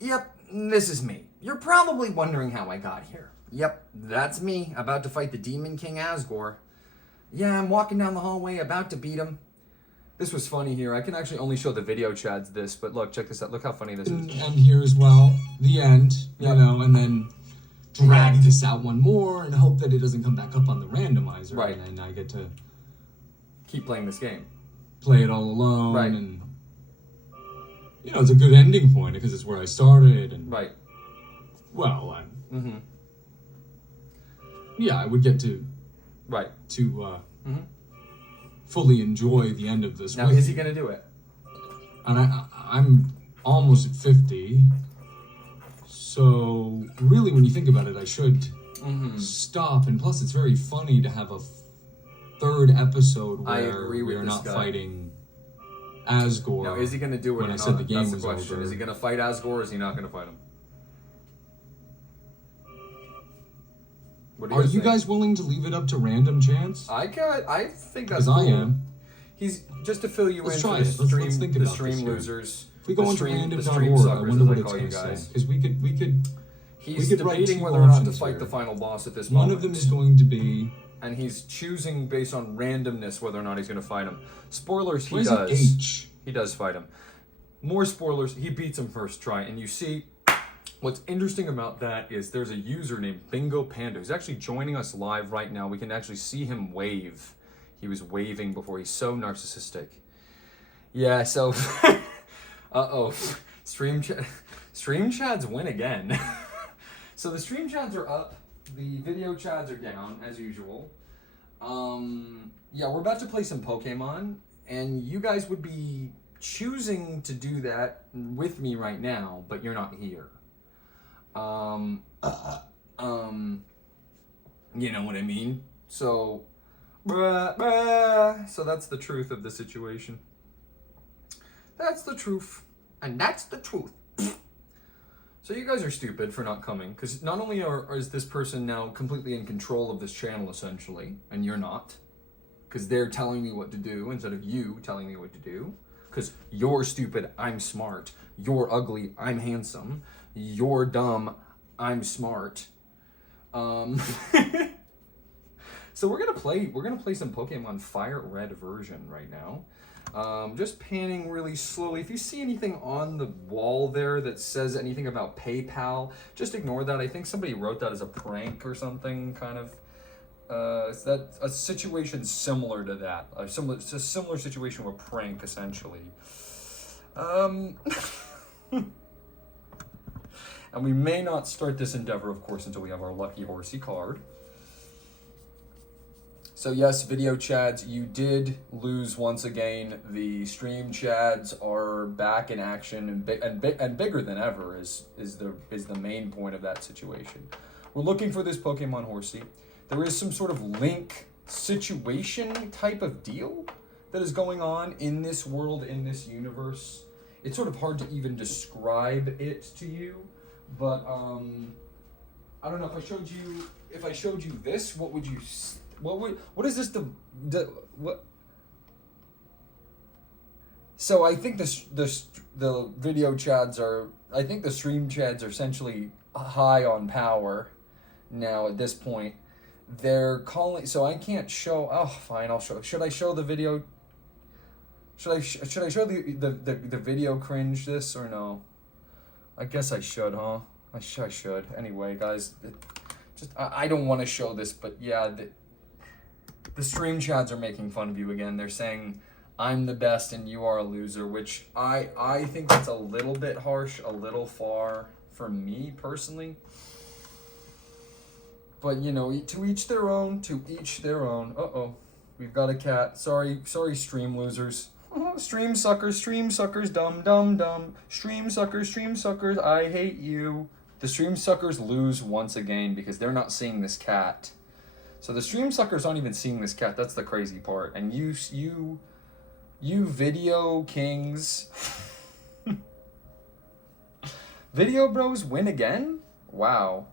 Yep, this is me. You're probably wondering how I got here. Yep, that's me, about to fight the Demon King Asgore. Yeah, I'm walking down the hallway, about to beat him. This was funny here. I can actually only show the video chads this, but look, check this out. Look how funny this is. And here as well, the end, you know, and then drag this out one more and hope that it doesn't come back up on the randomizer. Right. And then I get to keep playing this game. Play it all alone. Right. And, you know, it's a good ending point because it's where I started. And, right. Well, yeah, I would get to... Right. To, fully enjoy the end of this. Now, is he going to do it? And I'm almost at 50. So, really, when you think about it, I should stop. And plus, it's very funny to have a third episode where we are not fighting Asgore. Now, is he going to do it when or I not? said the game That's the was question. over. Is he going to fight Asgore or is he not going to fight him? Are you guys willing to leave it up to random chance? I think that's because I am. He's just to fill you Let's in try for it. Let's think the about stream this here. losers. If we go the into stream random.org, I suckers, wonder as what I it's call you going to guys. say. Because we could He's write debating two whether or not to options fight here. the final boss at this One moment. of them is going to be... And he's choosing based on randomness whether or not he's going to fight him. Spoilers, he Why is does. it H? He does fight him. More spoilers, he beats him first try. And you see, what's interesting about that is there's a user named Bingo Panda who's actually joining us live right now. We can actually see him wave. He was waving before. He's so narcissistic. Yeah, so... Uh-oh. Stream chads win again. So the stream chads are up. The video chads are down, as usual. Yeah, we're about to play some Pokemon. And you guys would be choosing to do that with me right now, but you're not here. You know what I mean? So, so that's the truth of the situation. That's the truth. And that's the truth. So you guys are stupid for not coming, because not only is this person now completely in control of this channel, essentially, and you're not, because they're telling me what to do instead of you telling me what to do, because you're stupid, I'm smart, you're ugly, I'm handsome, you're dumb, I'm smart. So we're gonna play some Pokemon FireRed version right now. Just panning really slowly. If you see anything on the wall there that says anything about PayPal, just ignore that. I think somebody wrote that as a prank or something, kind of. It's that a situation similar to that. It's a similar situation with a prank, essentially. And we may not start this endeavor, of course, until we have our Lucky Horsey card. So yes, video chads, you did lose once again. The stream chads are back in action and bigger than ever is the main point of that situation. We're looking for this Pokemon Horsey. There is some sort of link situation type of deal that is going on in this world, in this universe. It's sort of hard to even describe it to you, but I don't know if I showed you this, what would you? What is this? What? So I think the video chads are. I think the stream chads are essentially high on power now at this point. They're calling. So I can't show. Oh, fine. I'll show. Should I show the video? Should I show the video cringe this or no? I guess I should, huh? I should. Anyway, guys, I don't want to show this, but yeah. The stream chads are making fun of you again. They're saying, I'm the best and you are a loser, which I think that's a little bit harsh, a little far for me personally. But, you know, to each their own, to each their own. Uh-oh, we've got a cat. Sorry, stream losers. Stream suckers, dumb, dumb, dumb. Stream suckers, I hate you. The stream suckers lose once again because they're not seeing this cat. So the stream suckers aren't even seeing this cat. That's the crazy part. And you video kings, video bros win again? Wow.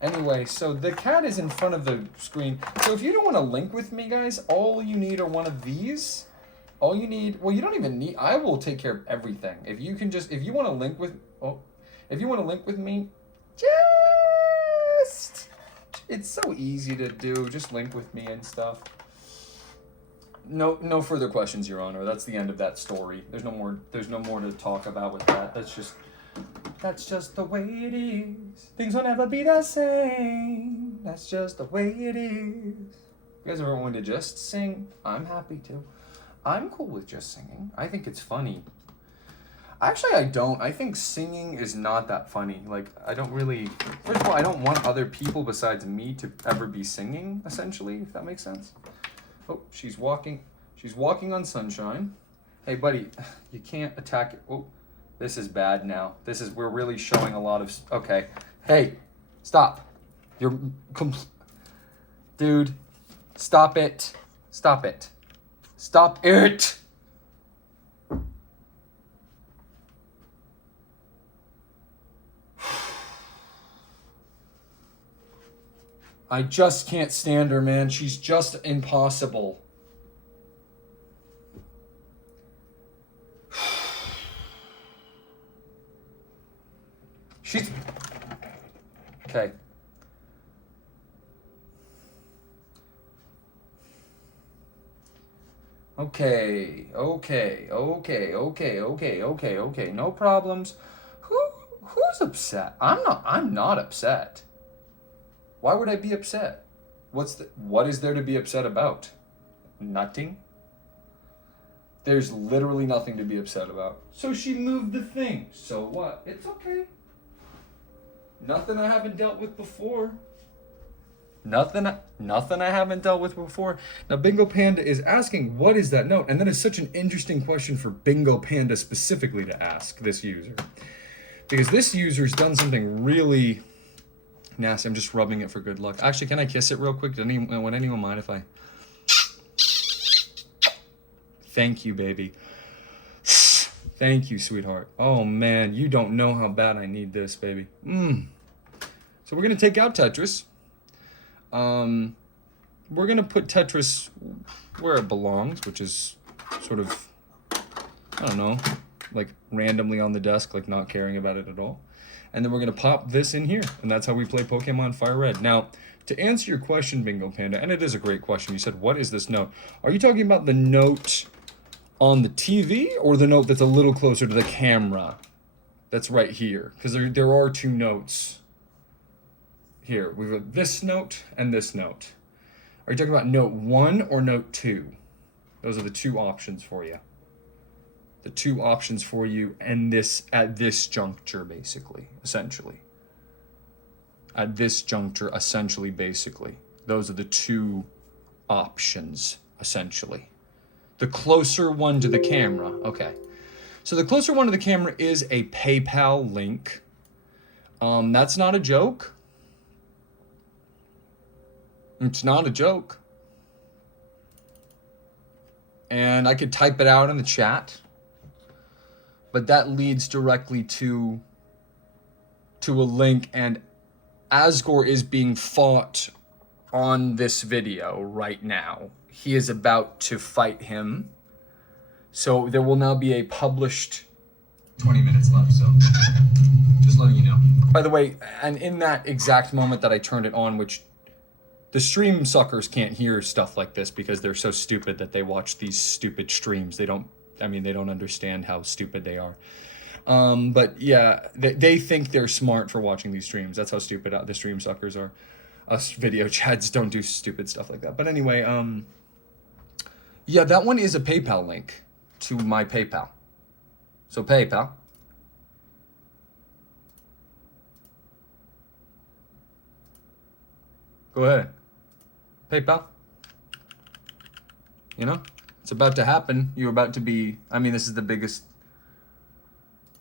Anyway, so the cat is in front of the screen. So if you don't want to link with me, guys, all you need are one of these. All you need, well, you don't even need, I will take care of everything. If you want to link with, If you want to link with me, it's so easy to do. Just link with me and stuff. No further questions, Your Honor. That's the end of that story. There's no more to talk about with that. That's just the way it is. Things will never be the same. That's just the way it is. You guys ever want to just sing? I'm happy to. I'm cool with just singing. I think it's funny. Actually, I don't. I think singing is not that funny. Like, I don't really... First of all, I don't want other people besides me to ever be singing, essentially, if that makes sense. Oh, she's walking. She's walking on sunshine. Hey, buddy, you can't attack it. Oh, this is bad now. We're really showing a lot of... Okay. Hey, stop. You're... Dude, stop it. Stop it. Stop it. I just can't stand her, man. She's just impossible. She's... Okay. Okay. No problems. Who's upset? I'm not upset. Why would I be upset? What is there to be upset about? Nothing? There's literally nothing to be upset about. So she moved the thing. So what? It's okay. Nothing I haven't dealt with before. Nothing I haven't dealt with before. Now, Bingo Panda is asking, what is that note? And that is such an interesting question for Bingo Panda specifically to ask this user. Because this user's done something really... nasty. I'm just rubbing it for good luck. Actually, can I kiss it real quick? Would anyone mind if I... Thank you, baby. Thank you, sweetheart. Oh, man, you don't know how bad I need this, baby. So we're going to take out Tetris. We're going to put Tetris where it belongs, which is sort of, I don't know, like randomly on the desk, like not caring about it at all. And then we're going to pop this in here, and that's how we play Pokemon FireRed. Now, to answer your question, Bingo Panda, and it is a great question, you said, what is this note? Are you talking about the note on the TV or the note that's a little closer to the camera? That's right here, because there are two notes. Here, we've got this note and this note. Are you talking about note 1 or note 2? Those are the two options for you. The two options for you and this at this juncture, basically, essentially. At this juncture, essentially, basically. Those are the two options, essentially. The closer one to the camera. Okay. So the closer one to the camera is a PayPal link. That's not a joke. It's not a joke. And I could type it out in the chat. But that leads directly to a link, and Asgore is being fought on this video right now. He is about to fight him. So there will now be a published 20 minutes left, so just letting you know. By the way, and in that exact moment that I turned it on, which the stream suckers can't hear stuff like this because they're so stupid that they watch these stupid streams. They don't understand how stupid they are. But yeah, they think they're smart for watching these streams. That's how stupid the stream suckers are. Us video chads don't do stupid stuff like that. But anyway, yeah, that one is a PayPal link to my PayPal. So PayPal. Go ahead. PayPal. You know? It's about to happen. You're about to be... this is the biggest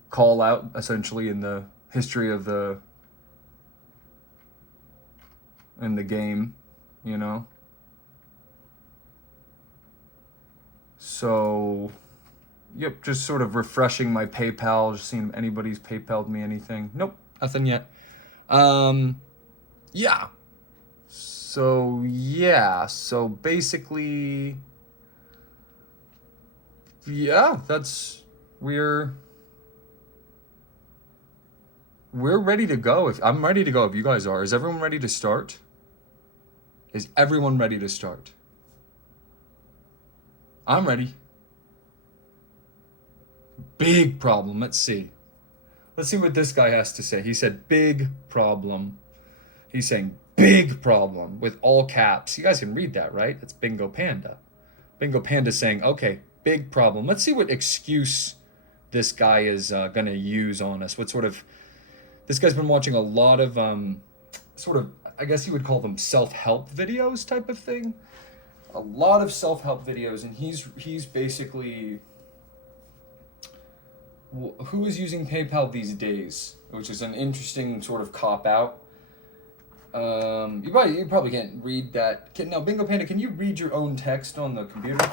call out, essentially, in the history of the game, you know? So, yep, just sort of refreshing my PayPal, just seeing if anybody's PayPal'd me anything. Nope, nothing yet. Yeah. So basically... Yeah, we're we're ready to go. If I'm ready to go, if you guys are, is everyone ready to start? Is everyone ready to start? I'm ready. Big problem. Let's see. Let's see what this guy has to say. He said big problem. He's saying big problem with all caps. You guys can read that, right? That's Bingo Panda. Bingo Panda saying, okay, big problem. Let's see what excuse this guy is going to use on us. What sort of... This guy's been watching a lot of sort of, I guess you would call them self-help videos type of thing. A lot of self-help videos, and he's basically... Who is using PayPal these days? Which is an interesting sort of cop-out. You probably can't read that. Now, Bingo Panda, can you read your own text on the computer?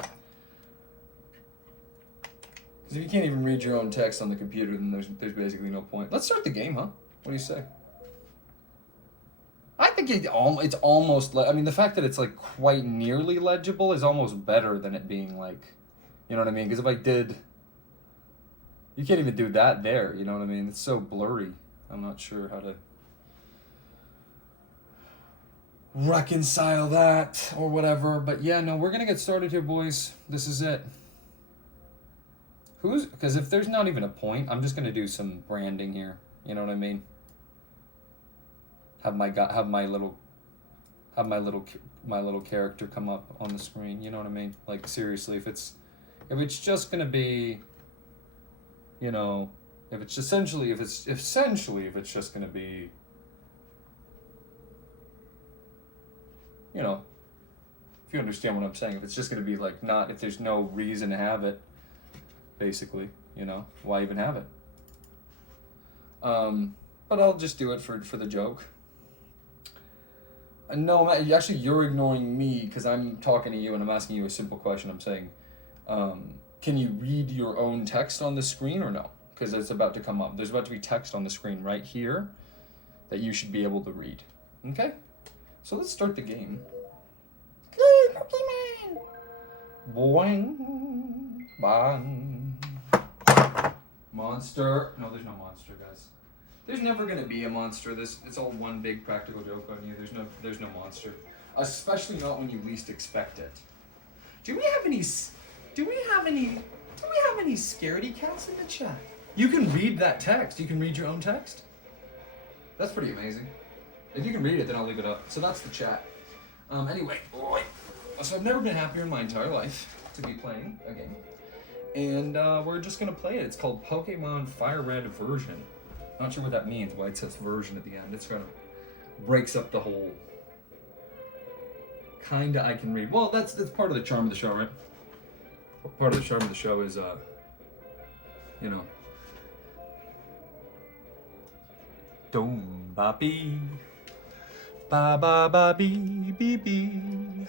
Because if you can't even read your own text on the computer, then there's basically no point. Let's start the game, huh? What do you say? I think it's almost... I mean, the fact that it's, like, quite nearly legible is almost better than it being, like... You know what I mean? Because if I did... You can't even do that there, you know what I mean? It's so blurry. I'm not sure how to reconcile that or whatever. But yeah, no, we're going to get started here, boys. This is it. Because if there's not even a point, I'm just going to do some branding here. You know what I mean? Have my little character come up on the screen. You know what I mean? Like, seriously, if it's just going to be... You know, if it's just going to be, you know, if you understand what I'm saying, if it's just going to be like if there's no reason to have it, basically, you know, why even have it? But I'll just do it for the joke. No, actually, you're ignoring me because I'm talking to you and I'm asking you a simple question. I'm saying, can you read your own text on the screen or no? Because it's about to come up. There's about to be text on the screen right here that you should be able to read. Okay? So let's start the game. Hey, Pokemon! Boing, bang. Monster. No, there's no monster, guys. There's never going to be a monster. It's all one big practical joke on you. There's no monster. Especially not when you least expect it. Do we have any scaredy cats in the chat? You can read that text. You can read your own text. That's pretty amazing. If you can read it, then I'll leave it up. So that's the chat. Anyway, so I've never been happier in my entire life to be playing a game. And we're just going to play it. It's called Pokémon FireRed version. Not sure what that means, why it says version at the end. It's kind of breaks up the whole... Kinda I can read. Well, that's part of the charm of the show, right? Part of the charm of the show is, you know... Dom ba bee, ba ba ba bee bee bee,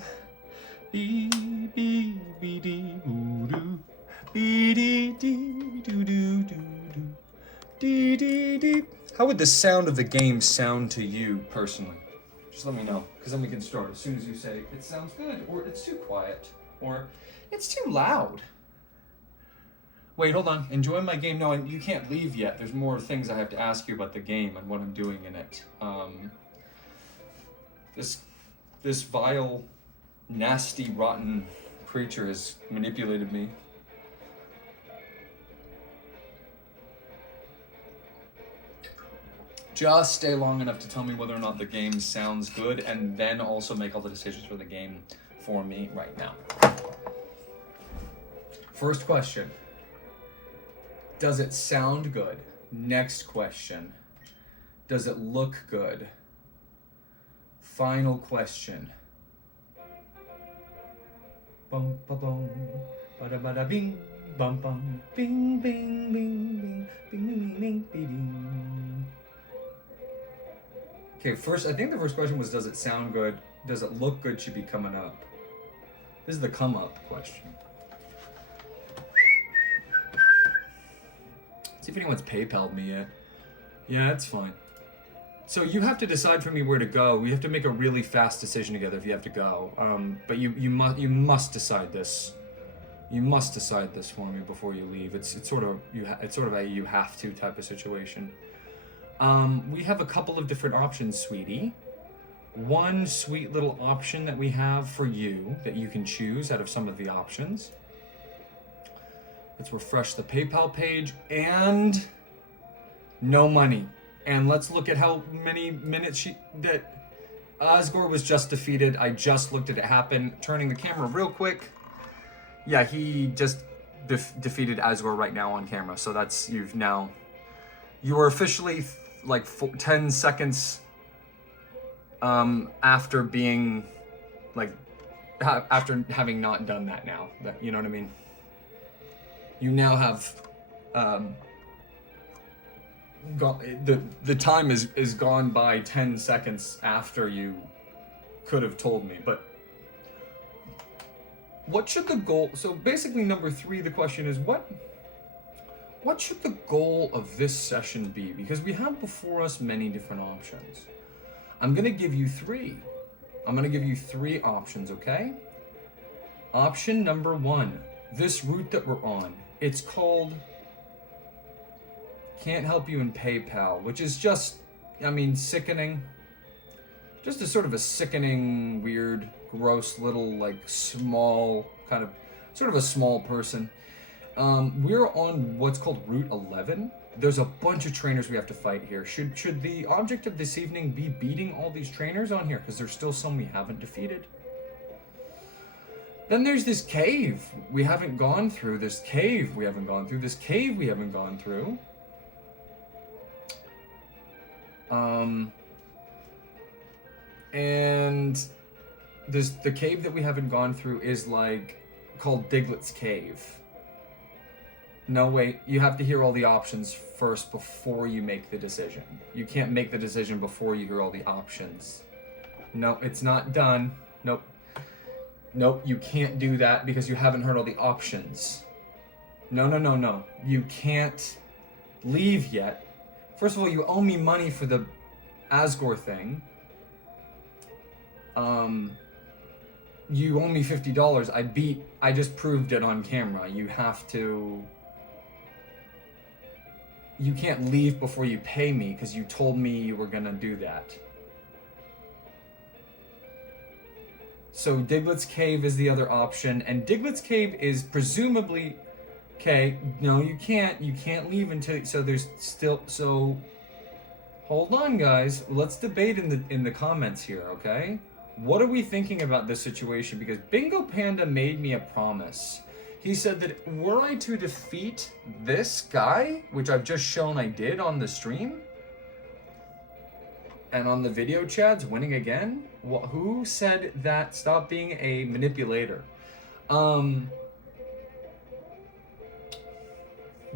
bee bee bee dee doo doo, bee dee dee doo doo doo doo, dee dee dee. How would the sound of the game sound to you personally? Just let me know, because then we can start as soon as you say it sounds good, or it's too quiet, or it's too loud. Wait, hold on. Enjoying my game? No, and you can't leave yet. There's more things I have to ask you about the game and what I'm doing in it. This vile, nasty, rotten creature has manipulated me. Just stay long enough to tell me whether or not the game sounds good, and then also make all the decisions for the game for me right now. First question. Does it sound good? Next question. Does it look good? Final question. Bum ba bum, bada bada bing, bum bum, bing bing bing bing, bing bing bing bing. Okay, I think the first question was, does it sound good? Does it look good? Should be coming up. This is the come up question. See if anyone's PayPal'd me yet. Yeah, it's fine. So you have to decide for me where to go. We have to make a really fast decision together if you have to go. But you must decide this. You must decide this for me before you leave. It's sort of a you have to type of situation. We have a couple of different options, sweetie. One sweet little option that we have for you that you can choose out of some of the options. Let's refresh the PayPal page, and no money. And let's look at how many minutes that Asgore was just defeated. I just looked at it happen. Turning the camera real quick. Yeah, he just defeated Asgore right now on camera. So that's, you are officially like 10 seconds after being like, after having not done that now. You know what I mean? You now have, the time is gone by 10 seconds after you could have told me, but what should the goal, so basically number 3, the question is what should the goal of this session be? Because we have before us many different options. I'm gonna give you 3. I'm gonna give you 3 options, okay? Option number 1, this route that we're on, it's called Can't Help You in PayPal, which is just, I mean, sickening. Just a sort of a sickening, weird, gross little, like, small, kind of, sort of a small person. We're on what's called Route 11. There's a bunch of trainers we have to fight here. Should the object of this evening be beating all these trainers on here? Because there's still some we haven't defeated. Then there's this cave we haven't gone through. This cave we haven't gone through. This cave we haven't gone through. And the cave that we haven't gone through is like called Diglett's Cave. No, wait, you have to hear all the options first before you make the decision. You can't make the decision before you hear all the options. No, it's not done. Nope. Nope, you can't do that because you haven't heard all the options. No. You can't leave yet. First of all, you owe me money for the Asgore thing. You owe me $50. I just proved it on camera. You can't leave before you pay me because you told me you were gonna do that. So Diglett's Cave is the other option, and Diglett's Cave is presumably, okay, no, you can't leave until, so there's still, so, hold on guys, let's debate in the comments here, okay? What are we thinking about this situation? Because Bingo Panda made me a promise. He said that were I to defeat this guy, which I've just shown I did on the stream, and on the video chads, winning again? Who said that? Stop being a manipulator.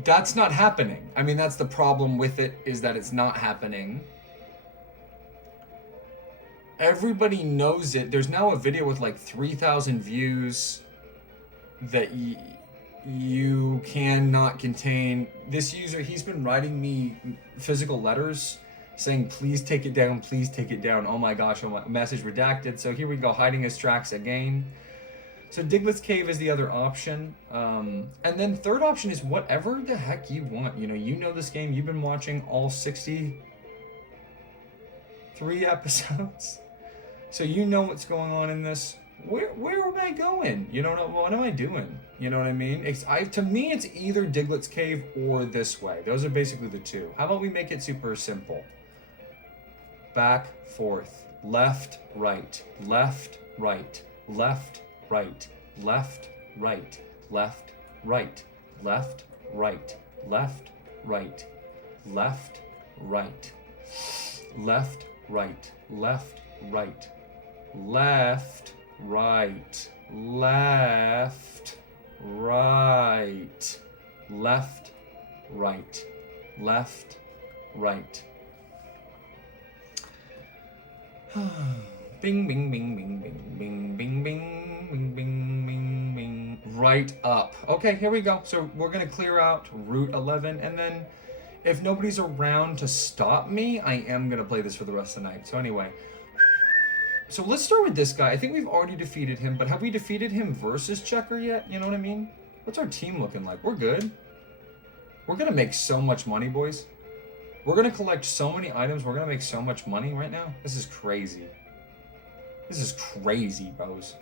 That's not happening. I mean, that's the problem with it, is that it's not happening. Everybody knows it. There's now a video with like 3,000 views that you cannot contain. This user, he's been writing me physical letters saying, please take it down, please take it down. Oh my gosh, message redacted. So here we go, hiding his tracks again. So Diglett's Cave is the other option. And then third option is whatever the heck you want. You know this game, you've been watching all 63 episodes. So you know what's going on in this. Where am I going? You know, what am I doing? You know what I mean? To me, it's either Diglett's Cave or this way. Those are basically the two. How about we make it super simple? Back, forth, left, right, left, right, left, right, left, right, left, right, left, right, left, right, left, right, left, right, left, right, left, right, left, right, left, right, left, right. Bing, bing, bing, bing, bing, bing, bing, bing, bing, bing, bing, bing. Right up. Okay, here we go. So we're gonna clear out Route 11, and then if nobody's around to stop me, I am gonna play this for the rest of the night. So anyway, so let's start with this guy. I think we've already defeated him, but have we defeated him versus Checker yet? You know what I mean? What's our team looking like? We're good. We're gonna make so much money, boys. We're gonna collect so many items. We're gonna make so much money right now. This is crazy. This is crazy, bros.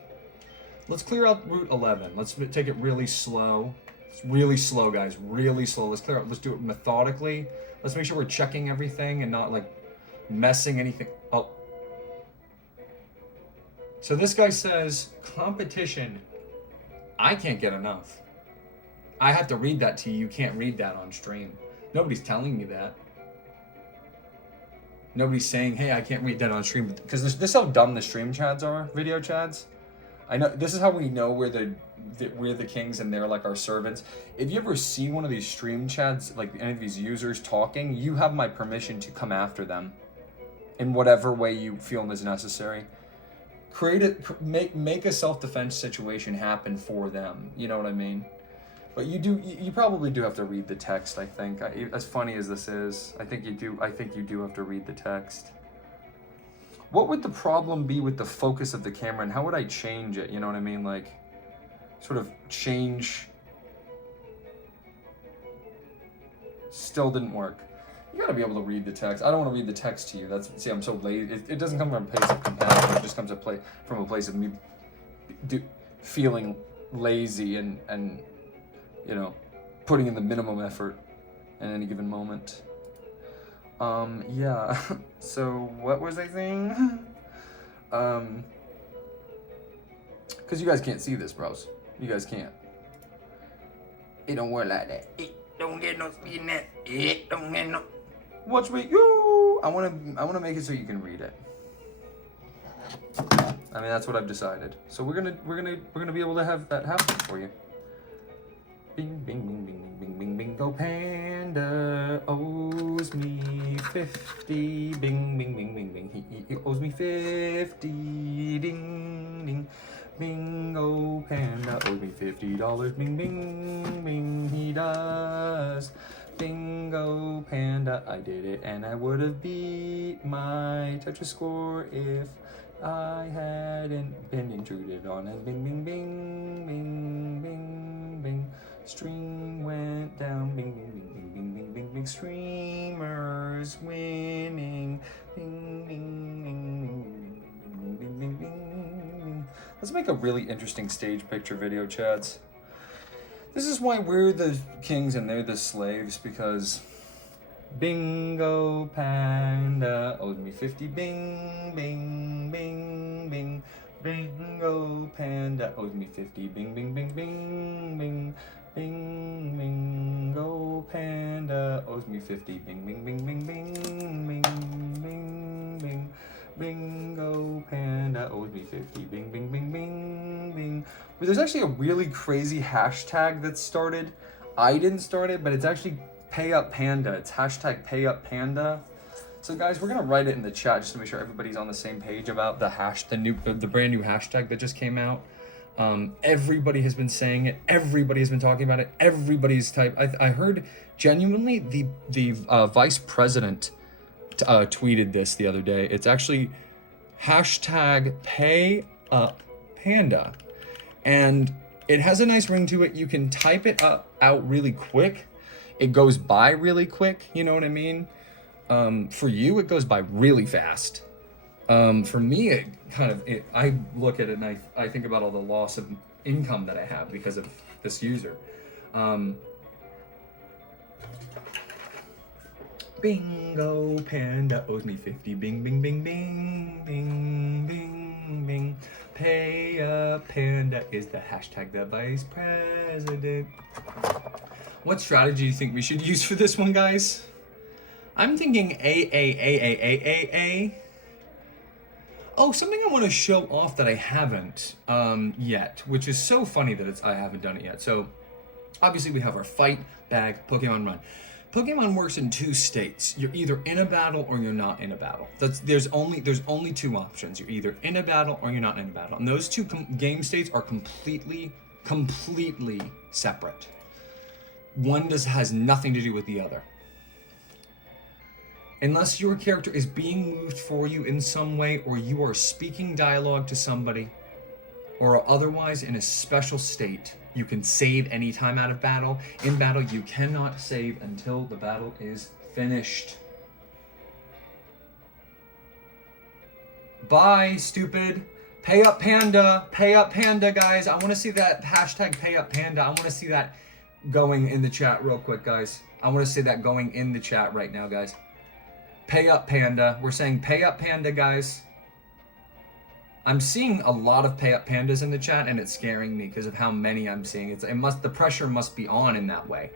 Let's clear out Route 11. Let's take it really slow. It's really slow, guys. Really slow. Let's clear out. Let's do it methodically. Let's make sure we're checking everything and not like messing anything up. So this guy says competition. I can't get enough. I have to read that to you. You can't read that on stream. Nobody's telling me that. Nobody's saying, hey, I can't read that on stream. Because this is how dumb the stream chads are, video chads. I know this is how we know we're the kings and they're like our servants. If you ever see one of these stream chads, like any of these users talking, you have my permission to come after them in whatever way you feel is necessary. Create it, make a self-defense situation happen for them. You know what I mean? But you probably do have to read the text. I think, as funny as this is, I think you do have to read the text. What would the problem be with the focus of the camera, and how would I change it? You know what I mean? Like, sort of change. Still didn't work. You gotta be able to read the text. I don't want to read the text to you. See, I'm so lazy. It doesn't come from a place of compassion. It just comes from a place of me feeling lazy and you know, putting in the minimum effort at any given moment. Yeah. So what was I saying? Because you guys can't see this, bros. You guys can't. It don't work like that. It don't get no speed in that. It don't get no. Watch me, you. I wanna make it so you can read it. I mean, that's what I've decided. So we're gonna be able to have that happen for you. Bing, bing, bing, bing, bing, bing, bingo panda owes me 50. Bing, bing, bing, bing, bing. He owes me 50. Ding, ding. Bingo panda owes me $50. Bing, bing, bing. He does. Bingo panda, I did it, and I would have beat my Tetris score if I hadn't been intruded on. And bing, bing, bing, bing, bing, bing. Stream went down, bing, bing, bing, bing, bing, bing, bing, bing. Streamers winning, bing, bing, bing, bing, bing, bing, bing, bing. Let's make a really interesting stage picture video, chads. This is why we're the kings and they're the slaves, because Bingo Panda owes me 50. Bing, bing, bing, bing. Bingo Panda owes me 50. Bing, bing, bing, bing, bing. Bing, bingo panda owes me 50. Bing, bing, bing, bing, bing, bing, bing, bing. Bingo panda owes me 50. Bing, bing, bing, bing, bing. But there's actually a really crazy hashtag that started. I didn't start it, but it's actually Pay Up Panda. It's hashtag Pay Up Panda. So guys, we're gonna write it in the chat just to make sure everybody's on the same page about the brand new hashtag that just came out. Everybody has been saying it. Everybody has been talking about it. Everybody's I heard genuinely the vice president tweeted this the other day. It's actually hashtag Pay Up Panda, and it has a nice ring to it. You can type it out really quick. It goes by really quick. You know what I mean? For you, it goes by really fast. For me, I look at it and I think about all the loss of income that I have because of this user. Bingo Panda owes me 50. Bing, bing, bing, bing, bing, bing, bing. Pay Up Panda is the hashtag the vice president. What strategy do you think we should use for this one, guys? I'm thinking A. Oh, something I want to show off that I haven't yet, which is so funny that I haven't done it yet. So, obviously we have our fight, bag, Pokemon run. Pokemon works in two states. You're either in a battle or you're not in a battle. There's only two options. You're either in a battle or you're not in a battle. And those two game states are completely separate. One has nothing to do with the other. Unless your character is being moved for you in some way, or you are speaking dialogue to somebody, or are otherwise in a special state, you can save any time out of battle. In battle, you cannot save until the battle is finished. Bye, stupid. Pay up panda. Pay up panda, guys. I want to see that hashtag pay up panda. I want to see that going in the chat real quick, guys. I want to see that going in the chat right now, guys. Pay up panda. We're saying pay up panda, guys. I'm seeing a lot of pay up pandas in the chat, and it's scaring me because of how many I'm seeing. The pressure must be on in that way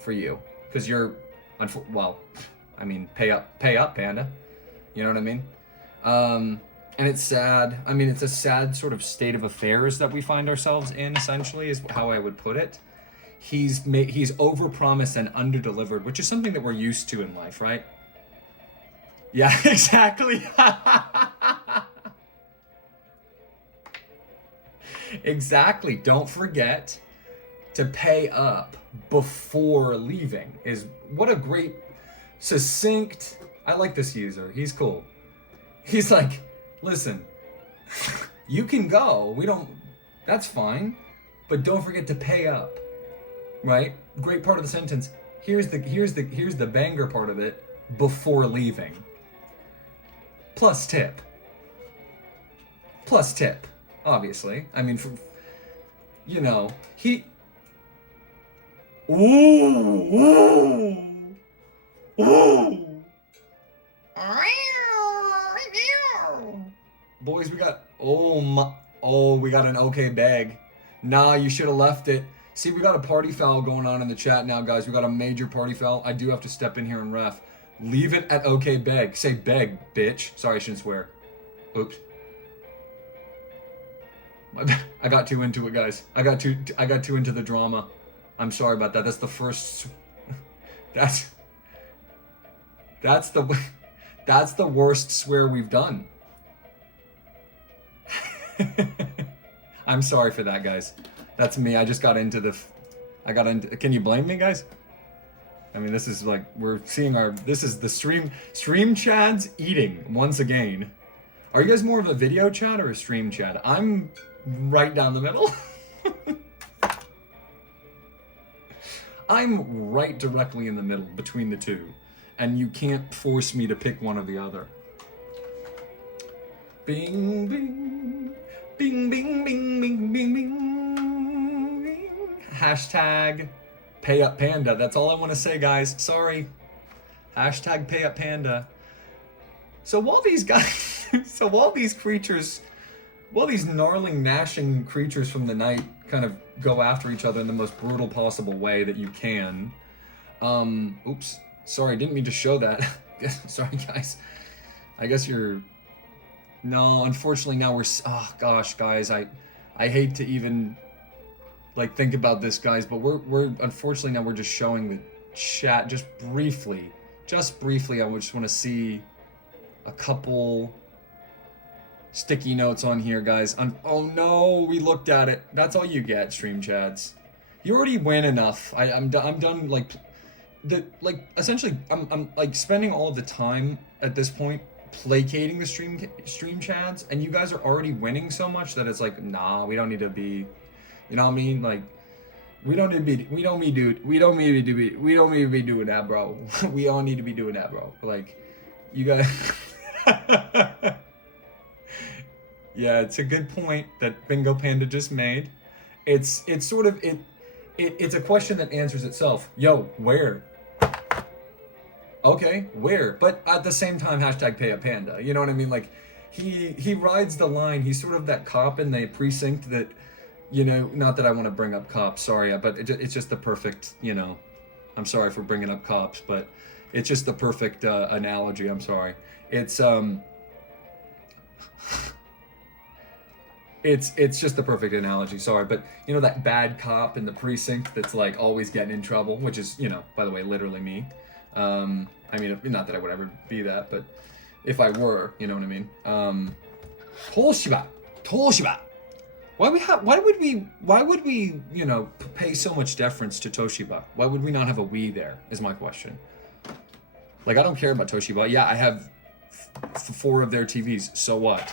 for you, because you're, well, I mean, pay up panda. You know what I mean? And it's sad. I mean, it's a sad sort of state of affairs that we find ourselves in, essentially, is how I would put it. He's overpromised and underdelivered, which is something that we're used to in life, right? Yeah, exactly. Exactly. Don't forget to pay up before leaving. What a great, succinct. I like this user. He's cool. He's like, listen, you can go. That's fine, but don't forget to pay up. Right? Great part of the sentence. Here's the banger part of it. Before leaving. Plus tip. Obviously. I mean, he... Ooh! Boys, we got... we got an okay bag. Nah, you should have left it. See, we got a party foul going on in the chat now, guys. We got a major party foul. I do have to step in here and ref. Leave it at okay beg. Say beg, bitch. Sorry, I shouldn't swear. Oops. I got too into it, guys. I got too into the drama. I'm sorry about that. That's the first. That's the worst swear we've done. I'm sorry for that, guys. That's me. I just got into can you blame me, guys? I mean, this is like, we're seeing this is the stream chads eating once again. Are you guys more of a video chat or a stream chat? I'm right down the middle. I'm right directly in the middle between the two, and you can't force me to pick one or the other. Bing, bing, bing, bing, bing, bing, bing, bing. Hashtag pay up panda. That's all I want to say, guys. Sorry. Hashtag pay up panda. So while these creatures, while these gnarling, gnashing creatures from the night kind of go after each other in the most brutal possible way that you can. Oops. Sorry, didn't mean to show that. Sorry, guys. I guess you're... No, unfortunately now we're... Oh, gosh, guys. I hate to even, like, think about this, guys, but we're unfortunately now we're just showing the chat just briefly. Just briefly, I just want to see a couple sticky notes on here, guys. Oh no, we looked at it. That's all you get, stream chads. You already win enough. I'm done. Essentially, I'm like spending all of the time at this point placating the stream chads, and you guys are already winning so much that it's like, nah, we don't need to be, you know what I mean? Like, we don't need to be doing that, bro. We all need to be doing that, bro. Like, you guys. Yeah, it's a good point that Bingo Panda just made. It's sort of it's a question that answers itself. Yo, where? Okay, where? But at the same time, hashtag pay a panda. You know what I mean? Like, he rides the line. He's sort of that cop in the precinct that, you know, not that I want to bring up cops, sorry, but it's just the perfect, you know, I'm sorry for bringing up cops, but it's just the perfect analogy. I'm sorry. It's just the perfect analogy, sorry, but you know that bad cop in the precinct that's like always getting in trouble, which is, you know, by the way, literally me. I mean, not that I would ever be that, but if I were, you know what I mean. Toshiba. Why would we, you know, pay so much deference to Toshiba? Why would we not have a we there, is my question. Like, I don't care about Toshiba. Yeah, I have 4 of their TVs, so what?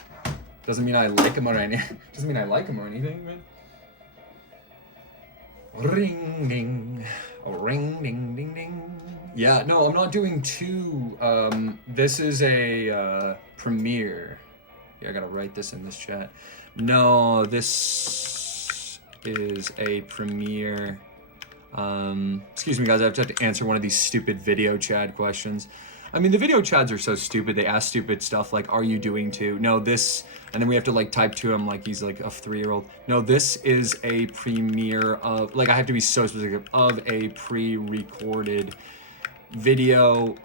Doesn't mean I like them or anything. Doesn't mean I like them or anything, man. Ring ding. Ring ding ding ding. Yeah, no, I'm not doing 2. This is a premiere. Yeah, I gotta write this in this chat. No, this is a premiere. Excuse me, guys. I have to answer one of these stupid video chat questions. I mean, the video chads are so stupid. They ask stupid stuff like, "Are you doing too?" No, this, and then we have to like type to him like he's like a 3-year-old. No, this is a premiere of, like, I have to be so specific, of a pre-recorded video.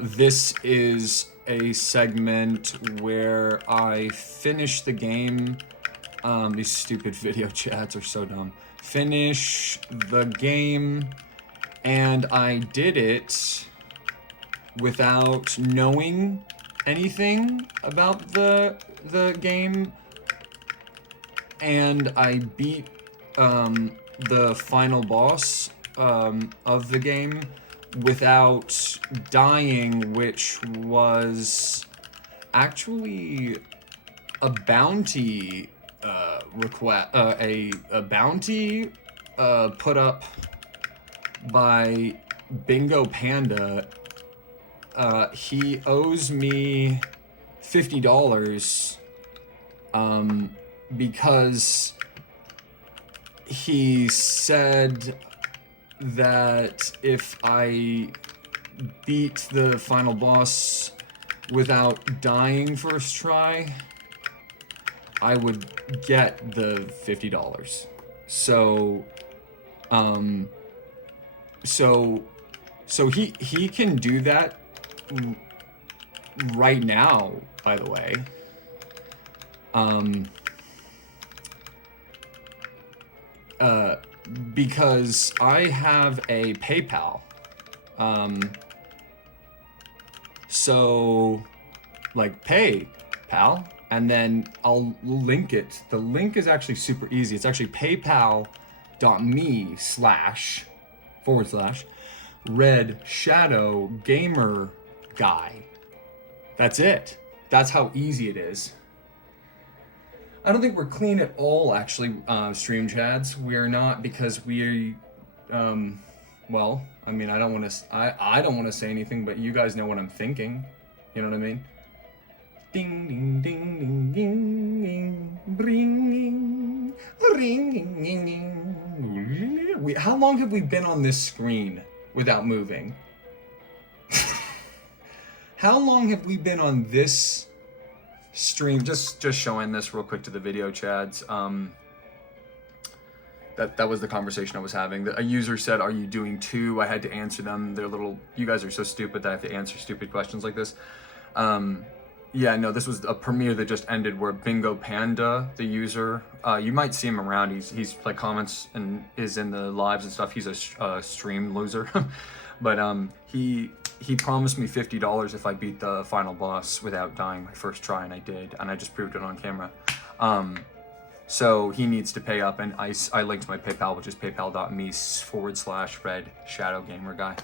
This is a segment where I finish the game. These stupid video chats are so dumb. Finish the game, and I did it without knowing anything about the game, and I beat the final boss of the game without dying, which was actually a bounty request, a bounty put up by Bingo Panda. He owes me $50 because he said that if I beat the final boss without dying first try, I would get the $50. So, so he can do that right now, by the way. Because I have a PayPal. So, like, PayPal, and then I'll link it. The link is actually super easy. It's actually paypal.me//red shadow gamer guy. That's it. That's how easy it is. I don't think we're clean at all, actually, stream chads. We're not, because we, well, I mean, I don't want to say anything, but you guys know what I'm thinking. You know what I mean? Ding, ding, ding, ding, ding, ding, ring, ring, ding, ding. How long have we been on this screen without moving? How long have we been on this stream? Just showing this real quick to the video chads. That was the conversation I was having. A user said, "Are you doing two?" I had to answer them. They're little. You guys are so stupid that I have to answer stupid questions like this. Yeah, no, this was a premiere that just ended where Bingo Panda, the user, you might see him around. He's like comments and is in the lives and stuff. He's a stream loser, but he promised me $50 if I beat the final boss without dying my first try, and I did, and I just proved it on camera. So he needs to pay up, and I linked my PayPal, which is paypal.me/red shadow gamer guy.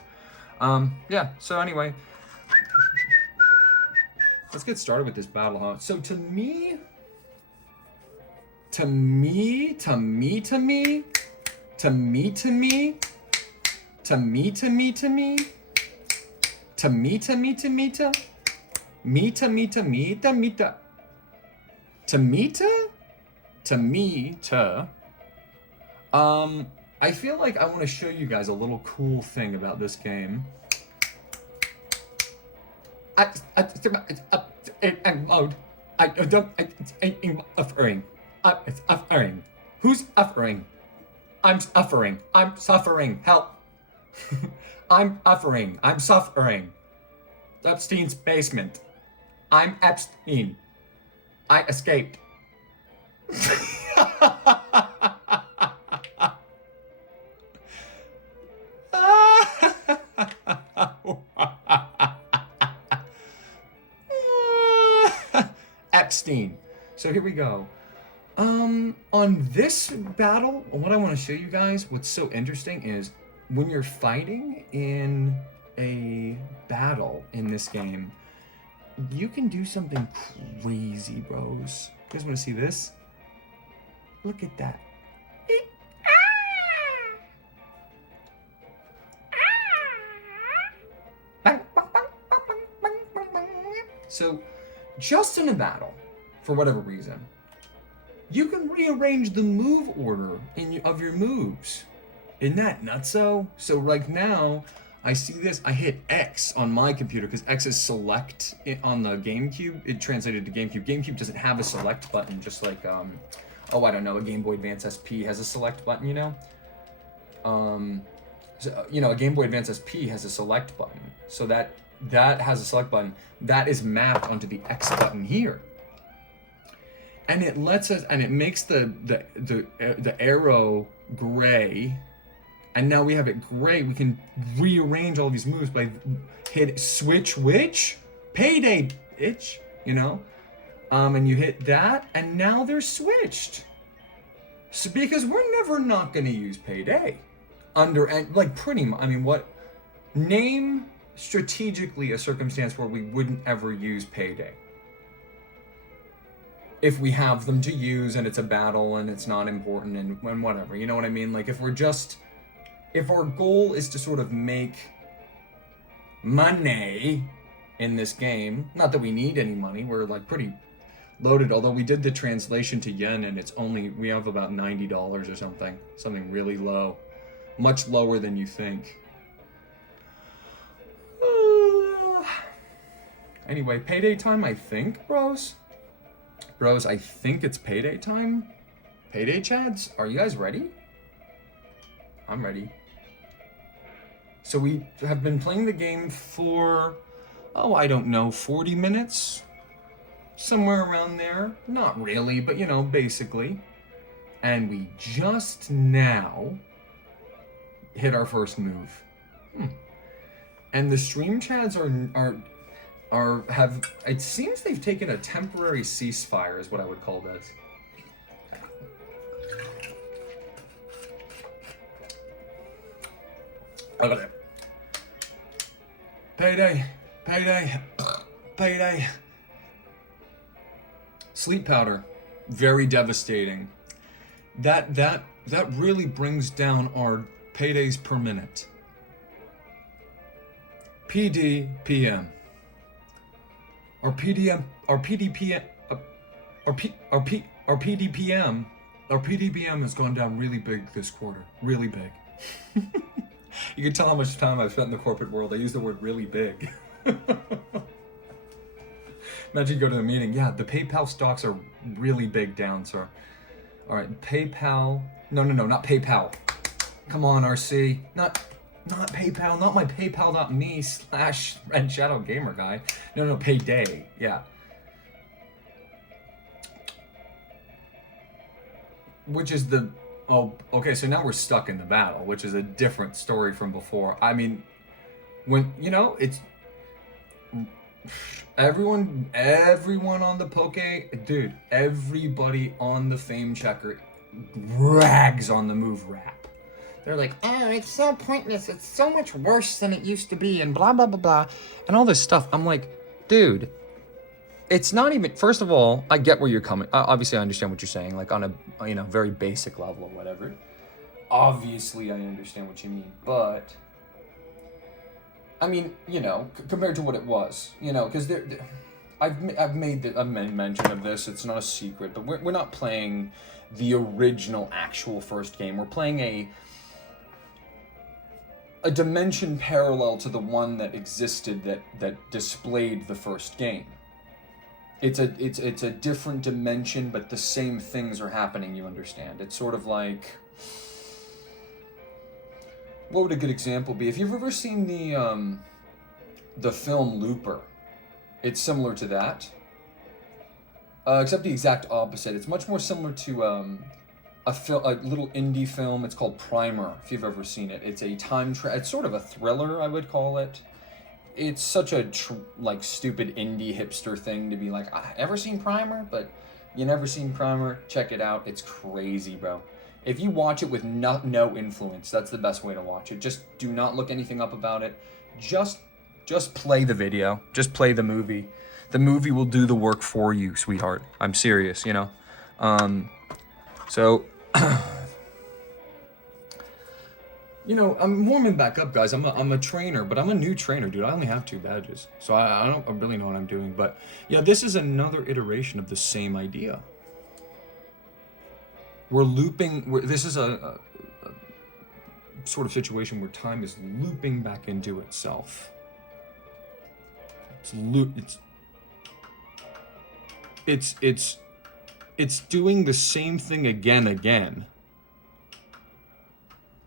Yeah. So anyway. Let's get started with this battle, huh? So to me, I feel like I want to show you guys a little cool thing about this game. Who's suffering? I'm suffering. I'm suffering. Help. I'm suffering. I'm suffering. Epstein's basement. I'm Epstein. I escaped. Epstein. So here we go. On this battle, what I want to show you guys, what's so interesting is when you're fighting in a battle in this game, you can do something crazy, bros. You guys want to see this? Look at that. So, just in a battle, for whatever reason, you can rearrange the move order of your moves. Isn't that nutso? So like now, I see this, I hit X on my computer because X is select on the GameCube. It translated to GameCube. GameCube doesn't have a select button, just like, oh, I don't know, a Game Boy Advance SP has a select button, you know? So, you know, a Game Boy Advance SP has a select button. So that has a select button. That is mapped onto the X button here. And it lets us, and it makes the arrow gray. And now we have it gray. We can rearrange all these moves by switch which? Payday, bitch, you know? And you hit that, and now they're switched. So because we're never not gonna use Payday. Name strategically a circumstance where we wouldn't ever use Payday. If we have them to use and it's a battle and it's not important and whatever, you know what I mean? Like if our goal is to sort of make money in this game, not that we need any money, we're like pretty loaded, although we did the translation to yen and we have about $90 or something really low, much lower than you think. Anyway, payday time, I think, bros. Bros, I think it's payday time. Payday chads, are you guys ready? I'm ready. So we have been playing the game for, I don't know, 40 minutes? Somewhere around there. Not really, but you know, basically. And we just now hit our first move. And the stream chads it seems they've taken a temporary ceasefire is what I would call this. Okay. Payday. Sleep powder, very devastating. That really brings down our paydays per minute. PDPM. Our PDPM has gone down really big this quarter. Really big. You can tell how much time I've spent in the corporate world. I use the word really big. Imagine you go to a meeting. Yeah, the PayPal stocks are really big down, sir. All right, PayPal. No, not PayPal. Come on, RC. Not PayPal. Not my PayPal.me/Red Shadow Gamer guy. No, Payday. Yeah. Which is the... Oh, okay, so now we're stuck in the battle, which is a different story from before. I mean, when, you know, it's... Everyone on the dude, everybody on the Fame Checker rags on the move rap. They're like, oh, it's so pointless, it's so much worse than it used to be, and blah, blah, blah, blah, and all this stuff. I'm like, dude, it's not even, first of all, I get where you're coming, obviously I understand what you're saying, like on a, you know, very basic level or whatever. Obviously I understand what you mean, but... I mean, you know, compared to what it was, you know, because I've made a mention of this. It's not a secret, but we're not playing the original actual first game. We're playing a dimension parallel to the one that existed that displayed the first game. It's a different dimension, but the same things are happening. You understand? It's sort of like. What would a good example be? If you've ever seen the film Looper, it's similar to that, except the exact opposite. It's much more similar to a little indie film. It's called Primer. If you've ever seen it, it's a it's sort of a thriller, I would call it. It's such a like stupid indie hipster thing to be like, ever seen Primer? But you never seen Primer? Check it out. It's crazy, bro. If you watch it with no influence, that's the best way to watch it. Just do not look anything up about it. Just play the video. Just play the movie. The movie will do the work for you, sweetheart. I'm serious, you know. So You know, I'm warming back up, guys. I'm a trainer, but I'm a new trainer, dude. I only have 2 badges, so I don't really know what I'm doing. But yeah, this is another iteration of the same idea. We're looping. This is a sort of situation where time is looping back into itself. It's doing the same thing again.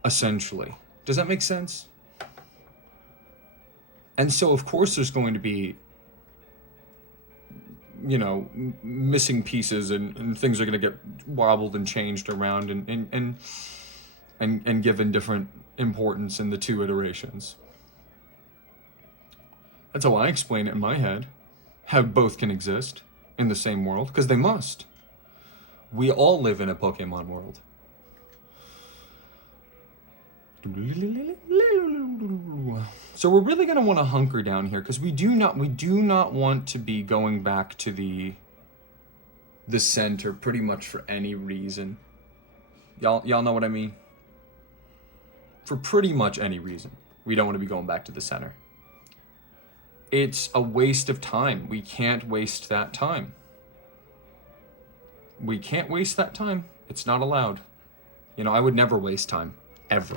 Essentially. Does that make sense? And so, of course, there's going to be, you know, missing pieces and things are going to get wobbled and changed around and given different importance in the 2 iterations. That's how I explain it in my head, how both can exist in the same world, because they must. We all live in a Pokemon world. So we're really going to want to hunker down here, because we do not want to be going back to the center pretty much for any reason. Y'all know what I mean? For pretty much any reason, we don't want to be going back to the center. It's a waste of time. We can't waste that time. We can't waste that time. It's not allowed. You know, I would never waste time. Ever.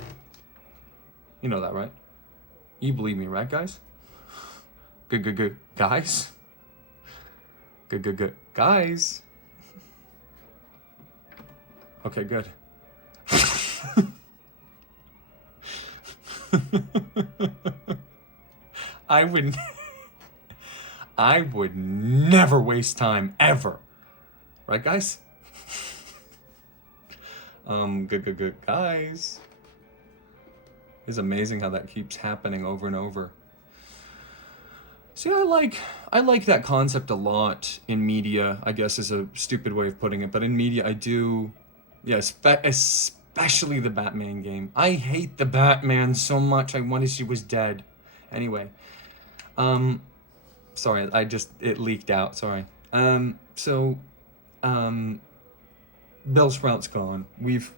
You know that, right? You believe me, right, guys? Good. Guys? Good. Guys? Okay, good. I would never waste time, ever. Right, guys? Good, guys. It's amazing how that keeps happening over and over. See, I like that concept a lot in media, I guess is a stupid way of putting it, but in media I do, yes, especially the Batman game. I hate the Batman so much, I wanted she was dead. Anyway, sorry, it leaked out, sorry. Bellsprout's gone. We've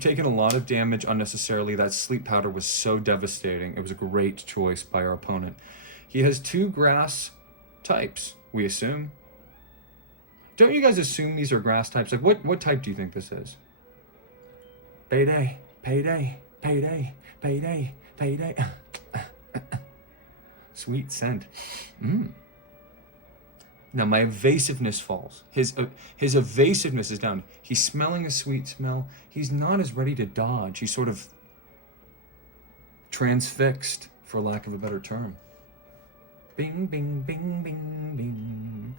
taken a lot of damage unnecessarily. That sleep powder was so devastating. It was a great choice by our opponent. He has 2 grass types, we assume. Don't you guys assume these are grass types? Like, what type do you think this is? Payday. Sweet scent. Now my evasiveness falls. His evasiveness is down. He's smelling a sweet smell. He's not as ready to dodge. He's sort of transfixed, for lack of a better term. Bing, bing, bing, bing, bing.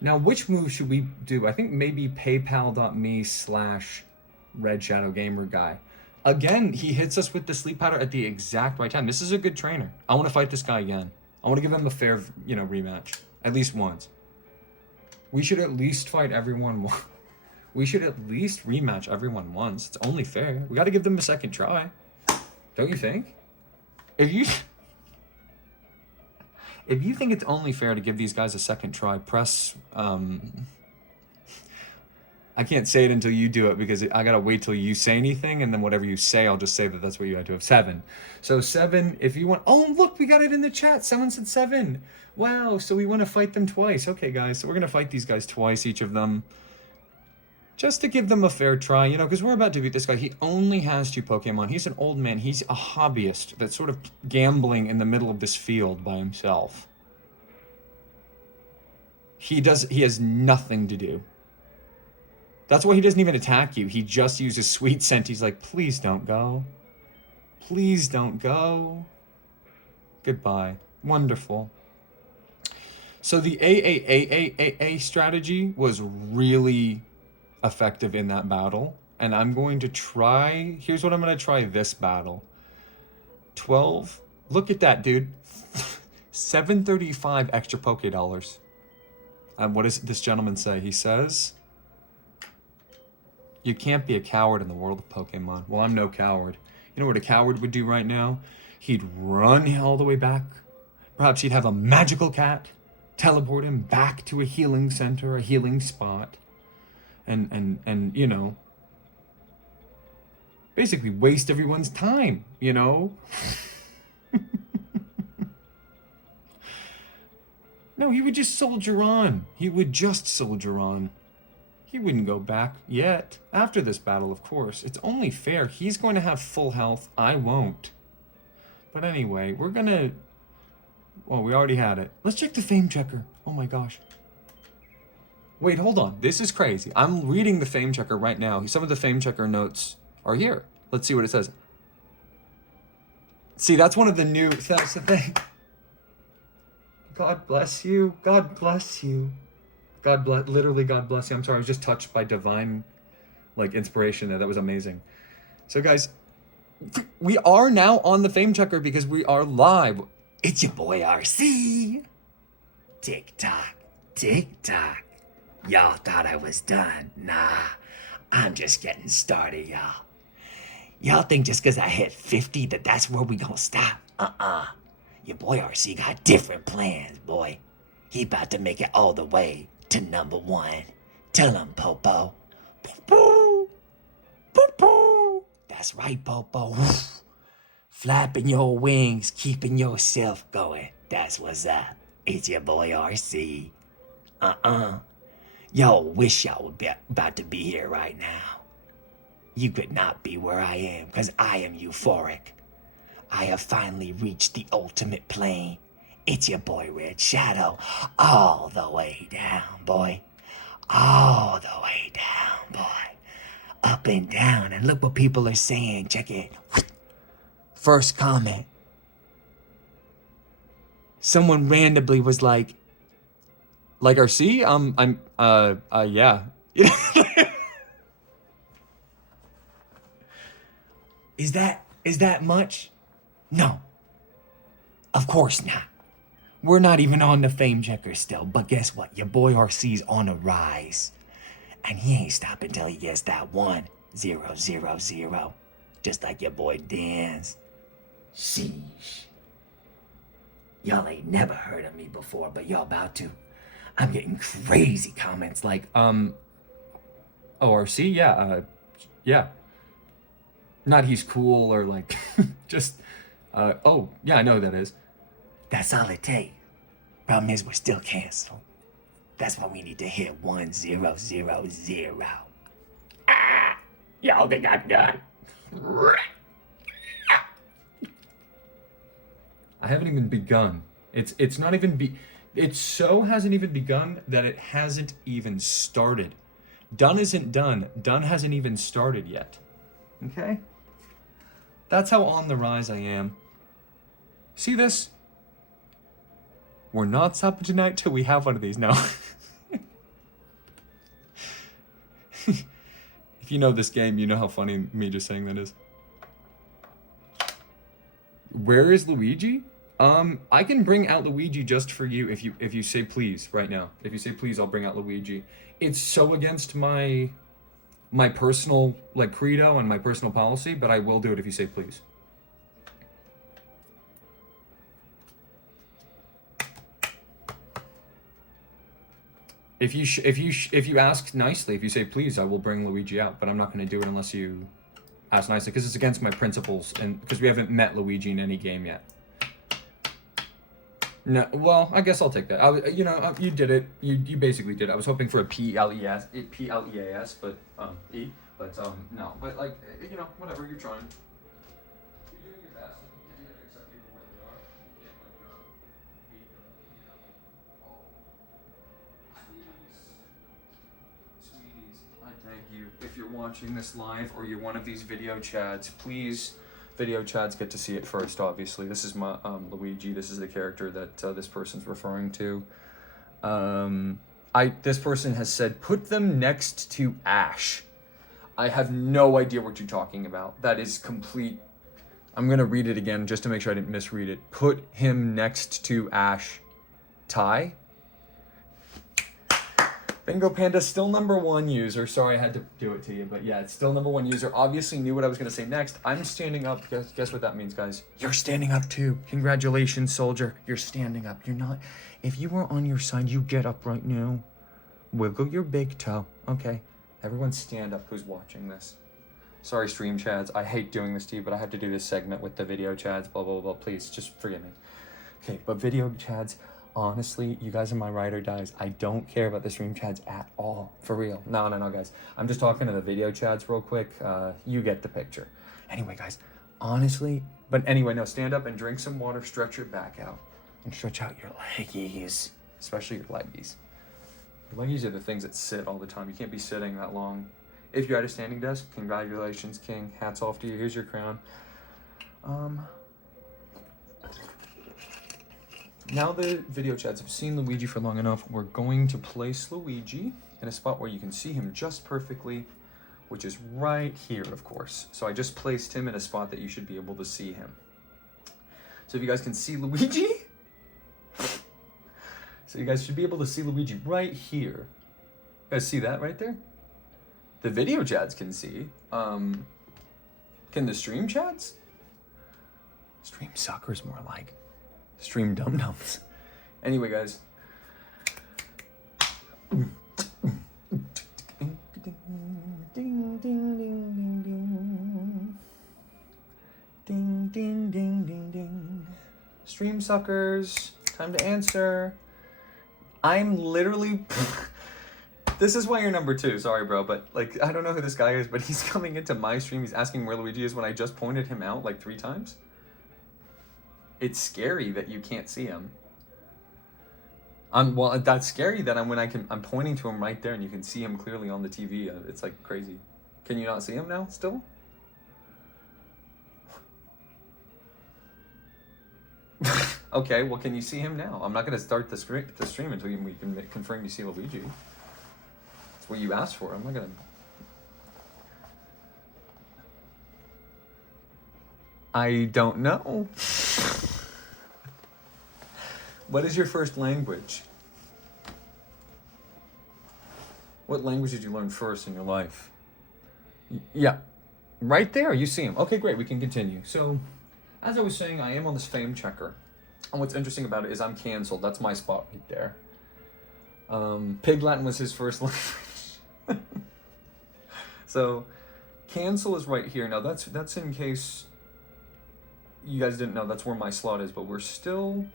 Now, which move should we do? I think maybe paypal.me/Red Shadow Gamer guy. Again, he hits us with the sleep powder at the exact right time. This is a good trainer. I want to fight this guy again. I want to give him a fair, rematch. At least once. We should at least fight everyone once. We should at least rematch everyone once. It's only fair. We got to give them a second try. Don't you think? If you think it's only fair to give these guys a second try, press... I can't say it until you do it because I got to wait till you say anything, and then whatever you say, I'll just say that that's what you had to have. 7. So 7, if you want... Oh, look, we got it in the chat. Someone said 7. Wow, so we want to fight them twice. Okay, guys, so we're going to fight these guys twice, each of them. Just to give them a fair try, because we're about to beat this guy. He only has 2 Pokemon. He's an old man. He's a hobbyist that's sort of gambling in the middle of this field by himself. He has nothing to do. That's why he doesn't even attack you. He just uses sweet scent. He's like, please don't go. Please don't go. Goodbye. Wonderful. So the AAAAA strategy was really effective in that battle. And I'm going to try... Here's what I'm going to try this battle. 12. Look at that, dude. 735 extra Poke Dollars. What does this gentleman say? He says... You can't be a coward in the world of Pokemon. Well, I'm no coward. You know what a coward would do right now? He'd run all the way back. Perhaps he'd have a magical cat teleport him back to a healing center, a healing spot. And basically waste everyone's time, you know? No, he would just soldier on. He would just soldier on. He wouldn't go back yet. After this battle, of course. It's only fair. He's going to have full health. I won't. But anyway, we're gonna... Well, we already had it. Let's check the fame checker. Oh my gosh. Wait, hold on. This is crazy. I'm reading the fame checker right now. Some of the fame checker notes are here. Let's see what it says. See, that's one of the new... That's the thing. God bless you. God bless you. God bless... Literally, God bless you. I'm sorry. I was just touched by divine, like, inspiration there. That was amazing. So, guys, we are now on the fame checker because we are live. It's your boy, RC. Tick-tock. Tick-tock. Y'all thought I was done. Nah, I'm just getting started, y'all. Y'all think just because I hit 50 that that's where we gonna stop? Your boy RC got different plans, boy. He about to make it all the way to #1. Tell him, Popo. Popo. Popo. That's right, Popo. Flapping your wings, keeping yourself going. That's what's up. It's your boy RC. Y'all wish y'all would be about to be here right now. You could not be where I am, because I am euphoric. I have finally reached the ultimate plane. It's your boy Red Shadow, all the way down, boy. All the way down, boy. Up and down, and look what people are saying. Check it. First comment. Someone randomly was like RC, yeah. Is that much? No. Of course not. We're not even on the fame checker still, but guess what? Your boy RC's on a rise. And he ain't stopping till he gets that 1000. Just like your boy Dan's. Sheesh. Y'all ain't never heard of me before, but y'all about to. I'm getting crazy comments like, ORC, yeah. Not he's cool or like, just, oh, yeah, I know who that is. That's all it takes. Problem is we're still canceled. That's why we need to hit 1000. Y'all think I'm done? I haven't even begun. It's not even it so hasn't even begun that it hasn't even started. Done isn't done. Done hasn't even started yet. Okay? That's how on the rise I am. See this? We're not stopping tonight till we have one of these now. If you know this game, you know how funny me just saying that is. Where is Luigi? I can bring out Luigi just for you if you say please right now. If you say please, I'll bring out Luigi. It's so against my personal like credo and my personal policy, but I will do it if you say please. If you ask nicely, if you say please, I will bring Luigi out, but I'm not going to do it unless you ask nicely, because it's against my principles and because we haven't met Luigi in any game yet. No, well, I guess I'll take that. You did it. You basically did it. I was hoping for a P-L-E-A-S, but E, but no. But like, whatever, you're trying. You're doing your best. You can't accept people where they are. You can't beat them. Sweeties, I thank you. If you're watching this live or you're one of these video chads, please. Video chads get to see it first, obviously. This is my Luigi. This is the character that this person's referring to. This person has said, put them next to Ash. I have no idea what you're talking about. That is complete. I'm going to read it again just to make sure I didn't misread it. Put him next to Ash. Ty? Bingo Panda, still #1 user. Sorry I had to do it to you, but yeah, it's still #1 user. Obviously knew what I was going to say next. I'm standing up. Guess what that means, guys? You're standing up too. Congratulations, soldier. You're standing up. You're not... If you were on your side, you get up right now. Wiggle your big toe. Okay. Everyone stand up who's watching this. Sorry, stream chads. I hate doing this to you, but I have to do this segment with the video chads, blah, blah, blah. Please, just forgive me. Okay, but video chads, honestly, you guys are my ride or dies. I don't care about the stream chads at all. For real. No, guys. I'm just talking to the video chads real quick. You get the picture. Anyway, guys, honestly, but anyway, no, stand up and drink some water, stretch your back out, and stretch out your leggies, especially your leggies. Your leggies are the things that sit all the time. You can't be sitting that long. If you're at a standing desk, congratulations, King. Hats off to you. Here's your crown. Now the video chats have seen Luigi for long enough, we're going to place Luigi in a spot where you can see him just perfectly, which is right here, of course. So I just placed him in a spot that you should be able to see him. So if you guys can see Luigi, so you guys should be able to see Luigi right here. You guys see that right there? The video chads can see. Can the stream chads? Stream suckers, more like. Stream dum-dums. Anyway, guys. Ding, ding, ding, ding. Ding, ding, ding, ding, ding. Stream suckers, time to answer. I'm literally... This is why you're number 2. Sorry, bro, but like, I don't know who this guy is, but he's coming into my stream. He's asking where Luigi is when I just pointed him out like 3 times. It's scary that you can't see him. Well, that's scary that I'm pointing to him right there and you can see him clearly on the TV. It's like crazy. Can you not see him now still? Okay, well, can you see him now? I'm not going to start the stream until we can confirm you see Luigi. That's what you asked for. I'm not going to... I don't know. What is your first language? What language did you learn first in your life? Yeah, right there, you see him. Okay, great, we can continue. So, as I was saying, I am on this fame checker. And what's interesting about it is I'm canceled. That's my spot right there. Pig Latin was his first language. So, cancel is right here. Now, that's in case you guys didn't know, that's where my slot is, but we're still...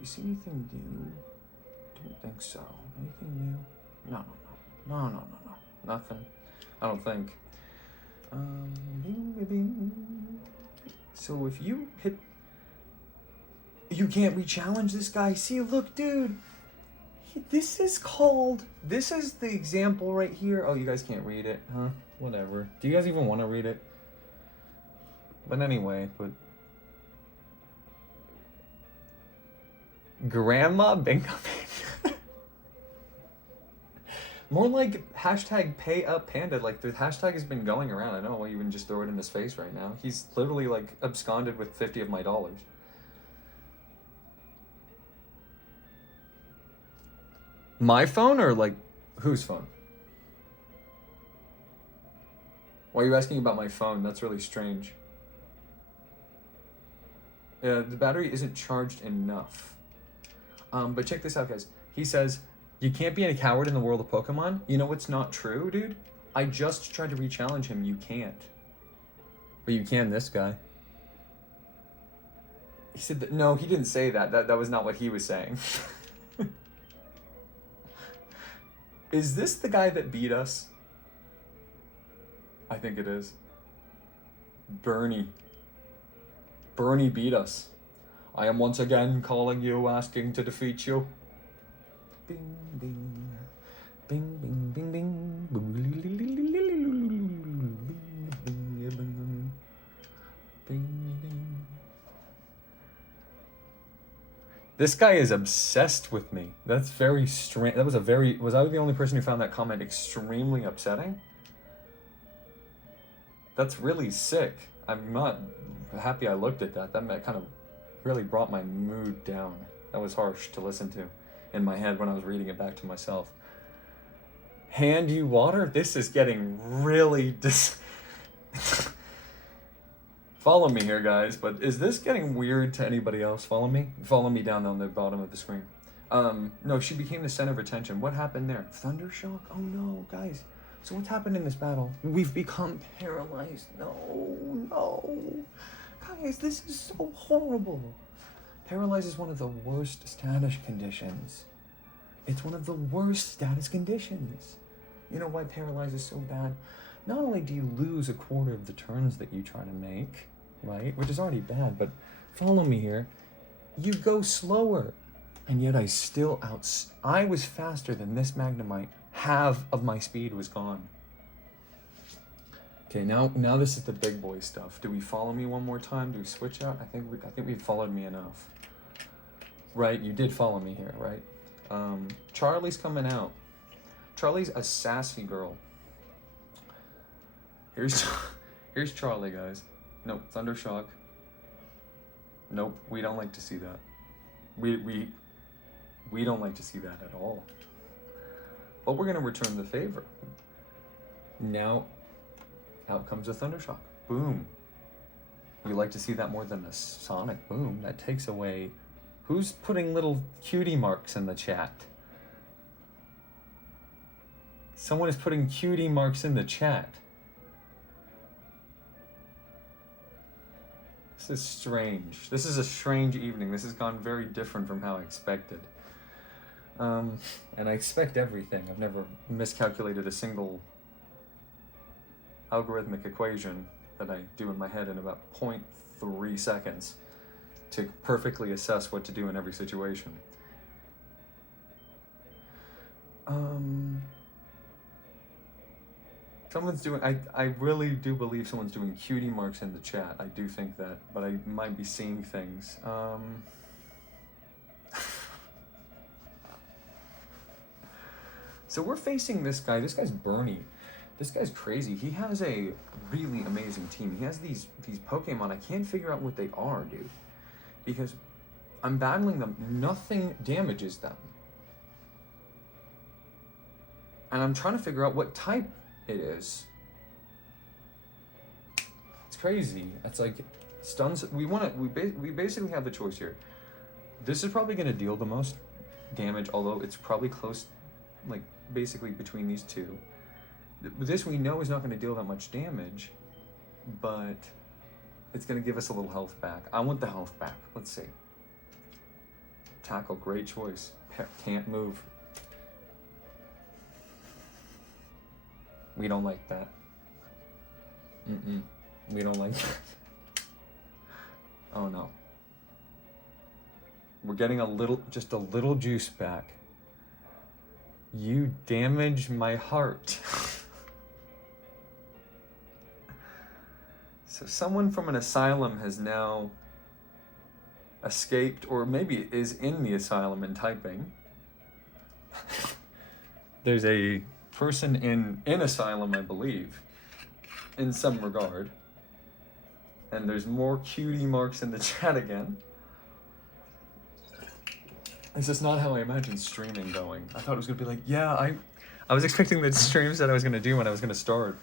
You see anything new? Don't think so. Anything new? No. Nothing. I don't think. So if you hit... You can't re-challenge this guy. See, look, dude. This is the example right here. Oh, you guys can't read it, huh? Whatever. Do you guys even want to read it? But anyway, Grandma Bingo. More like hashtag pay up panda. Like the hashtag has been going around. I know I'll even just throw it in his face right now. He's literally like absconded with 50 of my dollars. My phone or like whose phone? Why are you asking about my phone? That's really strange. The battery isn't charged enough. But check this out, guys. He says, you can't be a coward in the world of Pokemon. You know what's not true, dude? I just tried to re-challenge him. You can't. But you can this guy. He said that, no, he didn't say that. That was not what he was saying. Is this the guy that beat us? I think it is. Bernie. Bernie beat us. I am once again calling you, asking to defeat you. Bing, bing. Bing, bing, bing, bing. Bing, bing. This guy is obsessed with me. That's very strange. Was I the only person who found that comment extremely upsetting? That's really sick. I'm not happy I looked at that. That kind of really brought my mood down. That was harsh to listen to in my head when I was reading it back to myself. Hand you water? This is getting really Follow me here, guys, but is this getting weird to anybody else? Follow me? Follow me down on the bottom of the screen. No, she became the center of attention. What happened there? Thundershock? Oh no, guys. So what's happened in this battle? We've become paralyzed. No. Guys, this is so horrible. Paralyzed is one of the worst status conditions. It's one of the worst status conditions. You know why paralyzed is so bad? Not only do you lose a quarter of the turns that you try to make, right? Which is already bad, but follow me here. You go slower. And yet I was faster than this Magnemite. Half of my speed was gone. Okay, now this is the big boy stuff. Do we follow me one more time? Do we switch out? I think we followed me enough. Right, you did follow me here, right? Charlie's coming out. Charlie's a sassy girl. Here's Charlie, guys. Nope, Thundershock. Nope, we don't like to see that. We don't like to see that at all. But we're gonna return the favor. Now, out comes a Thundershock. Boom. We like to see that more than a Sonic Boom. That takes away... Who's putting little cutie marks in the chat? Someone is putting cutie marks in the chat. This is strange. This is a strange evening. This has gone very different from how I expected. And I expect everything. I've never miscalculated a single algorithmic equation that I do in my head in about 0.3 seconds to perfectly assess what to do in every situation. Someone's doing, I really do believe someone's doing cutie marks in the chat. I do think that, but I might be seeing things. So we're facing this guy. This guy's Bernie. This guy's crazy. He has a really amazing team. He has these Pokemon. I can't figure out what they are, dude. Because I'm battling them. Nothing damages them. And I'm trying to figure out what type it is. It's crazy. It's like stuns. We basically have the choice here. This is probably going to deal the most damage, although it's probably close, like basically between these two. This we know is not going to deal that much damage, but it's going to give us a little health back. I want the health back. Let's see. Tackle, great choice. Can't move. We don't like that. We don't like that. Oh no. We're getting just a little juice back. You damaged my heart. So someone from an asylum has now escaped, or maybe is in the asylum and typing. There's a person in asylum, I believe, in some regard. And there's more cutie marks in the chat again. This is not how I imagined streaming going. I thought it was gonna be like, yeah, I was expecting the streams that I was gonna do when I was gonna start,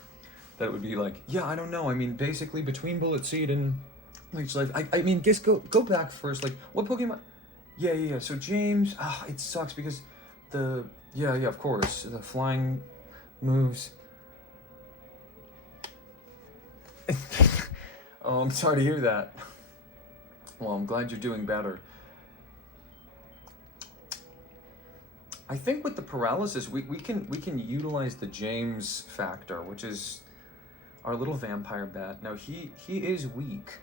that it would be like, yeah, I don't know. I mean, basically between Bullet Seed and Leech Life, I mean, just go back first. Like, what Pokemon? Yeah. So James, it sucks because yeah, of course, the flying moves. Oh, I'm sorry to hear that. Well, I'm glad you're doing better. I think with the paralysis, we can utilize the James factor, which is our little vampire bat. Now he is weak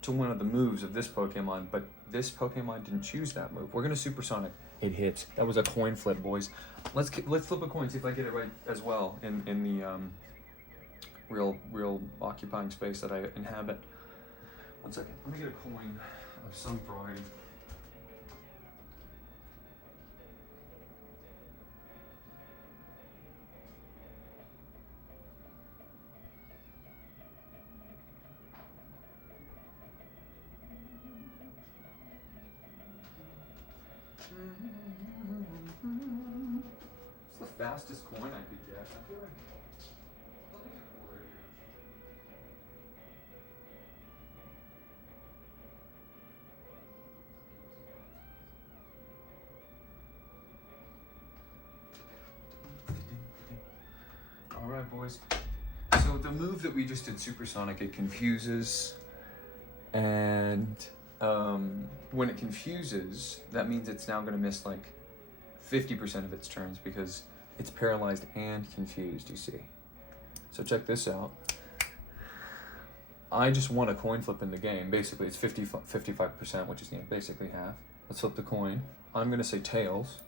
to one of the moves of this Pokemon, but this Pokemon didn't choose that move. We're gonna Supersonic. It hits. That was a coin flip, boys. Let's flip a coin, see if I get it right as well in the real occupying space that I inhabit. 1 second. Let me get a coin of some variety. It's the fastest coin I could get. I feel like... Alright, boys. So the move that we just did, Supersonic, it confuses. And when it confuses, that means it's now going to miss like 50% of its turns because it's paralyzed and confused, you see. So check this out. I just won a coin flip in the game. Basically, it's 55%, which is basically half. Let's flip the coin. I'm going to say tails.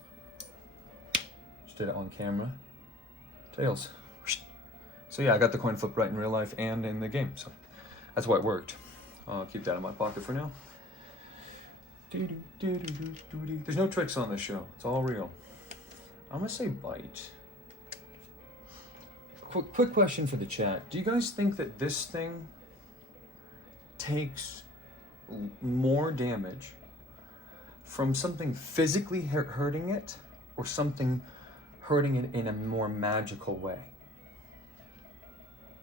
Just did it on camera. Tails. So yeah, I got the coin flip right in real life and in the game. So that's why it worked. I'll keep that in my pocket for now. There's no tricks on this show. It's all real. I'm going to say bite. Quick question for the chat. Do you guys think that this thing takes more damage from something physically hurting it or something hurting it in a more magical way?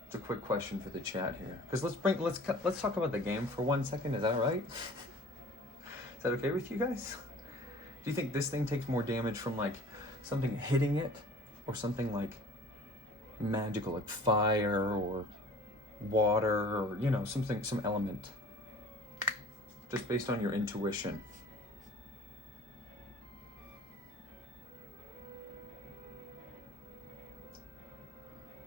It's a quick question for the chat here. Because let's talk about the game for 1 second. Is that all right? Is that okay with you guys? Do you think this thing takes more damage from like something hitting it or something like magical, like fire or water or, you know, something, some element? Just based on your intuition.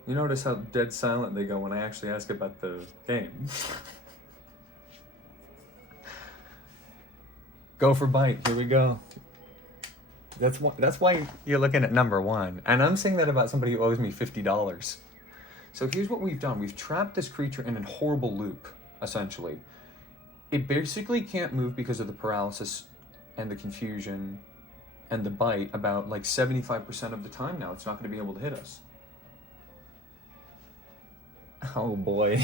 You notice how dead silent they go when I actually ask about the game. Go for bite. Here we go. That's why you're looking at number one. And I'm saying that about somebody who owes me $50. So here's what we've done. We've trapped this creature in a horrible loop, essentially. It basically can't move because of the paralysis and the confusion and the bite about like 75% of the time now. It's not going to be able to hit us. Oh boy.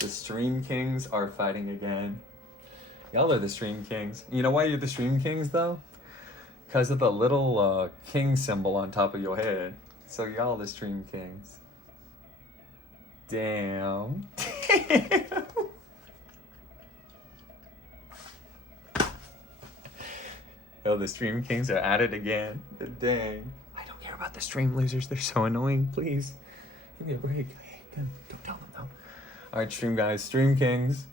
The Stream Kings are fighting again. Y'all are the Stream Kings. You know why you're the Stream Kings though? Because of the little king symbol on top of your head. So y'all the Stream Kings. Damn. Oh, the Stream Kings are at it again. Dang. I don't care about the stream losers. They're so annoying. Please. Give me a break. Don't tell them though. Alright, stream guys. Stream Kings.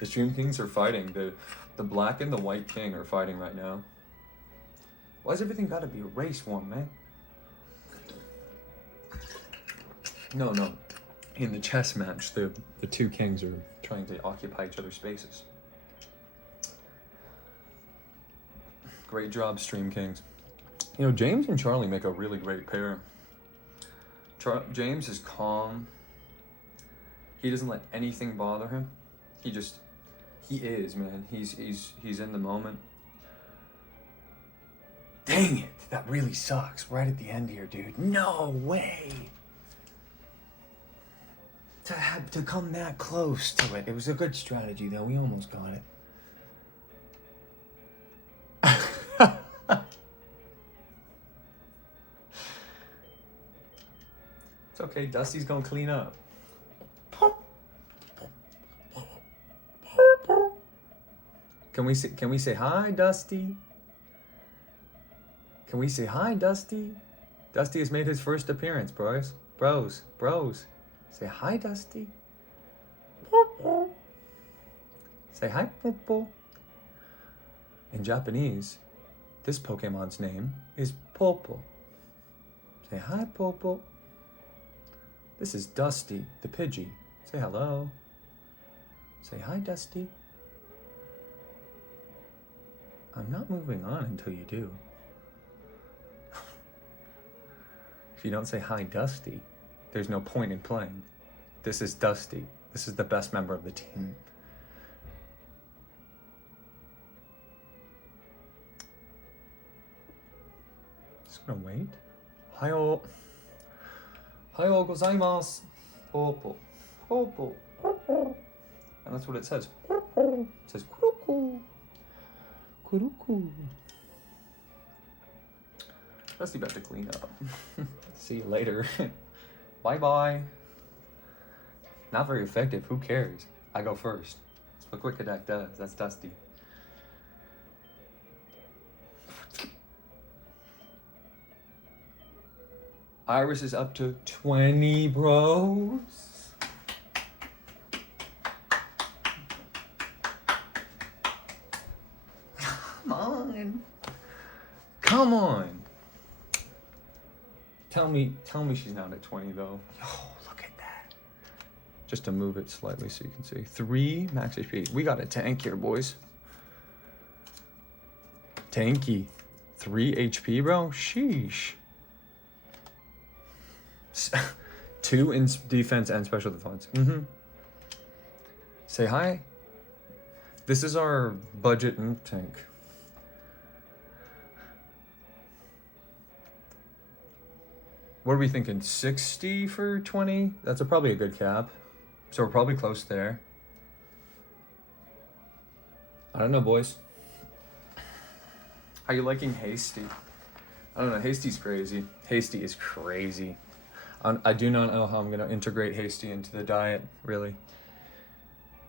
The Stream Kings are fighting. The black and the white king are fighting right now. Why's everything gotta be a race one, man? No. In the chess match, the two kings are trying to occupy each other's spaces. Great job, Stream Kings. You know, James and Charlie make a really great pair. James is calm. He doesn't let anything bother him. He is, man. He's in the moment. Dang it, that really sucks. Right at the end here, dude. No way. To come that close to it. It was a good strategy, though. We almost got it. It's okay. Dusty's gonna clean up. Can we say hi, Dusty? Can we say hi, Dusty? Dusty has made his first appearance, bros. Bros. Say hi, Dusty. Say hi, Popo. In Japanese, this Pokemon's name is Popo. Say hi, Popo. This is Dusty, the Pidgey. Say hello. Say hi, Dusty. I'm not moving on until you do. If you don't say hi, Dusty, there's no point in playing. This is Dusty. This is the best member of the team. Just gonna wait. Hayo gozaimasu. Popo. And that's what it says. It says kuruku. Kuruku. Dusty about to clean up. See you later. Bye-bye. Not very effective. Who cares? I go first. That's what Quick Attack does. That's Dusty. Iris is up to 20 bros. Come on. Come on. Tell me she's not at 20 though. Oh, look at that. Just to move it slightly so you can see. 3 max HP. We got a tank here, boys. Tanky. 3 HP, bro? Sheesh. 2 in defense and special defense. Say hi. This is our budget tank. What are we thinking? 60 for 20? That's probably a good cap. So we're probably close there. I don't know, boys. How you liking Hasty? I don't know. Hasty's crazy. Hasty is crazy. I do not know how I'm going to integrate Hasty into the diet, really.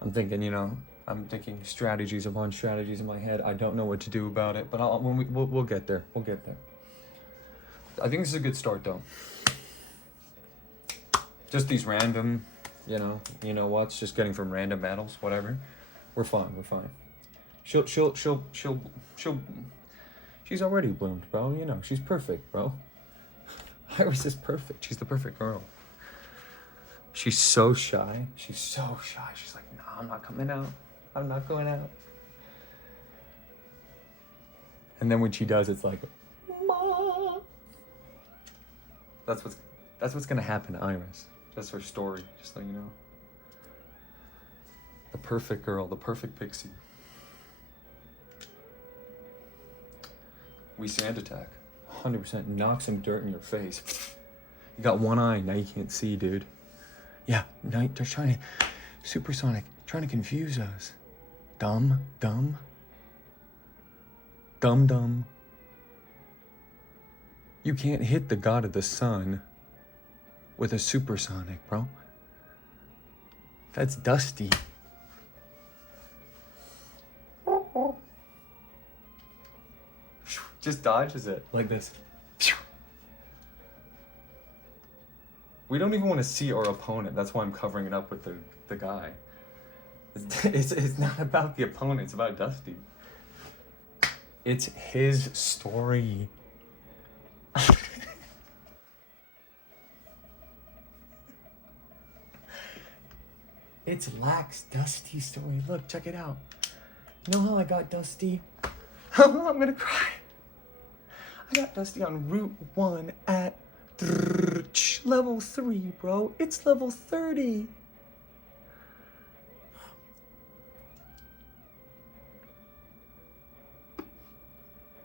I'm thinking, you know, I'm thinking strategies upon strategies in my head. I don't know what to do about it, but we'll get there. We'll get there. I think this is a good start, though. Just these random, you know what's just getting from random battles, whatever. We're fine. We're fine. She's already bloomed, bro. You know, she's perfect, bro. Iris is perfect. She's the perfect girl. She's so shy. She's so shy. She's like, nah, I'm not coming out. I'm not going out. And then when she does, it's like, Mom. That's what's gonna happen to Iris. That's her story, just so you know. The perfect girl, the perfect pixie. We sand attack. 100% knock some dirt in your face. You got one eye, now you can't see, dude. Yeah, now they're trying to, supersonic, trying to confuse us. Dumb. You can't hit the god of the sun with a supersonic, bro. That's Dusty. Just dodges it like this. We don't even want to see our opponent. That's why I'm covering it up with the guy. It's not about the opponent. It's about Dusty. It's his story. It's Lax Dusty's story. Look, check it out. You know how I got Dusty? I'm gonna cry. I got Dusty on Route 1 at level 3, bro. It's level 30.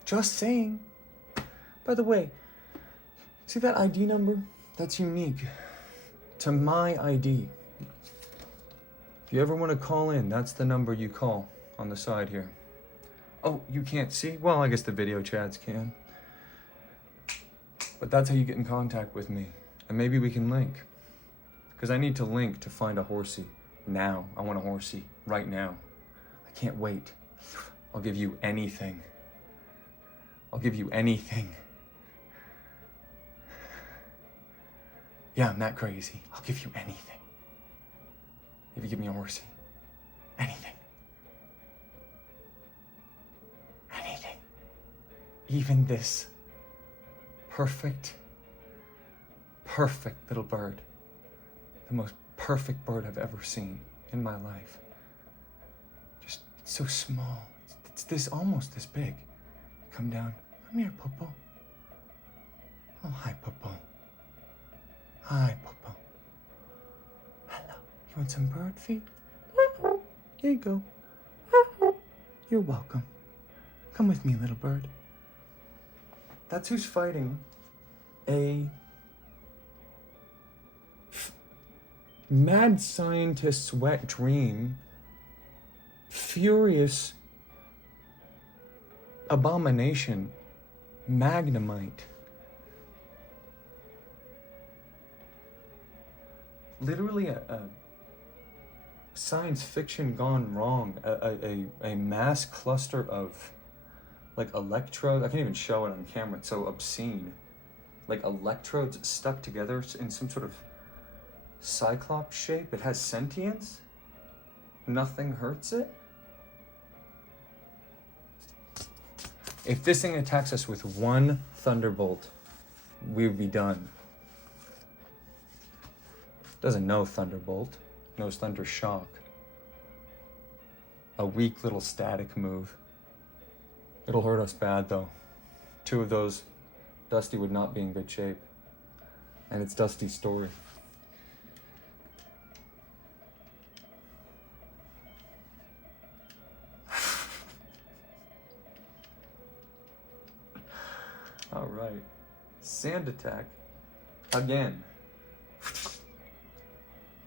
Just saying. By the way, see that ID number? That's unique to my ID. If you ever want to call in, that's the number you call on the side here. Oh, you can't see? Well, I guess the video chats can. But that's how you get in contact with me. And maybe we can link. Because I need to link to find a horsey. Now. I want a horsey. Right now. I can't wait. I'll give you anything. I'll give you anything. Yeah, I'm that crazy. I'll give you anything. If you give me a horsey. Anything. Anything. Even this perfect little bird. The most perfect bird I've ever seen in my life. Just, it's so small. It's this, almost this big. Come down. Come here, Popo. Oh, hi, Popo. Hi, Popo. Hello. You want some bird feed? Here you go. You're welcome. Come with me, little bird. That's who's fighting a mad scientist's wet dream, furious abomination, Magnemite. Literally a science fiction gone wrong, a mass cluster of like electrodes. I can't even show it on camera, it's so obscene. like electrodes stuck together in some sort of cyclops shape. It has sentience. Nothing hurts it. If this thing attacks us with one thunderbolt, we would be done. Doesn't know thunderbolt, knows thunder shock. A weak little static move. It'll hurt us bad though. 2 of those, Dusty would not be in good shape. And it's Dusty's story. All right. Sand attack. Again.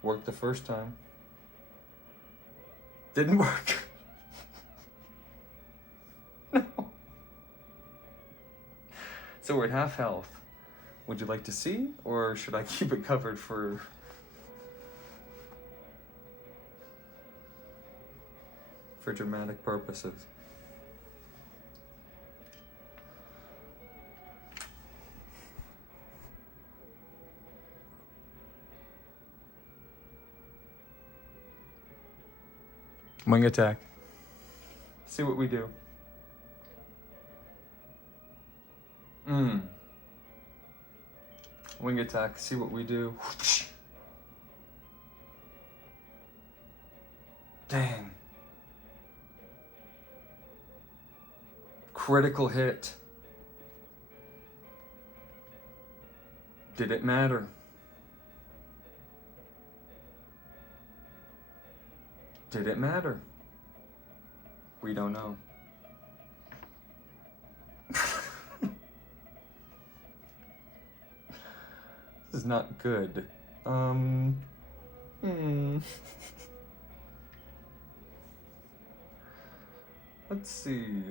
Worked the first time. Didn't work. No. So we're at half health. Would you like to see, or should I keep it covered for dramatic purposes? Wing attack. See what we do. Wing attack. See what we do. Dang. Critical hit. Did it matter? Did it matter? We don't know. This is not good. Let's see.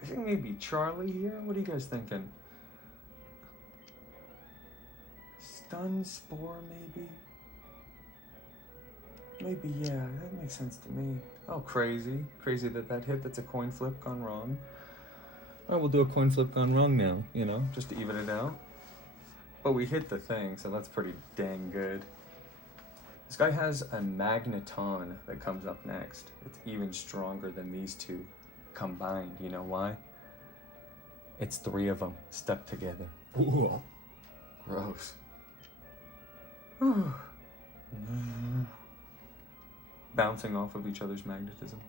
I think maybe Charlie here. What are you guys thinking? Stun Spore, maybe? Maybe, yeah, that makes sense to me. Oh, crazy. Crazy that hit. That's a coin flip gone wrong. Oh, we'll do a coin flip gone wrong now, you know, just to even it out. But we hit the thing, so that's pretty dang good. This guy has a Magneton that comes up next. It's even stronger than these 2 combined. You know why? It's 3 of them stuck together. Ooh, gross. Bouncing off of each other's magnetism.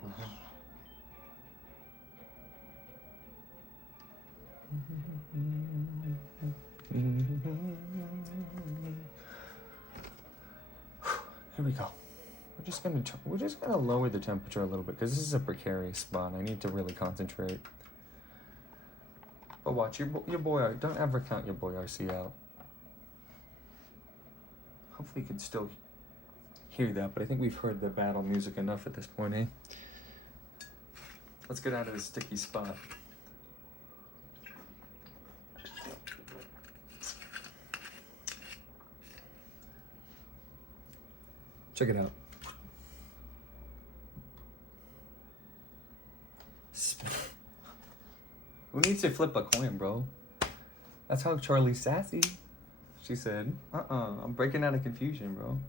Here we go. We're just gonna lower the temperature a little bit because this is a precarious spot. I need to really concentrate. But watch your boy. Don't ever count your boy RC out. Hopefully you can still hear that, but I think we've heard the battle music enough at this point, eh? Let's get out of this sticky spot. Check it out. Who needs to flip a coin, bro? That's how Charlie's sassy. She said, I'm breaking out of confusion, bro.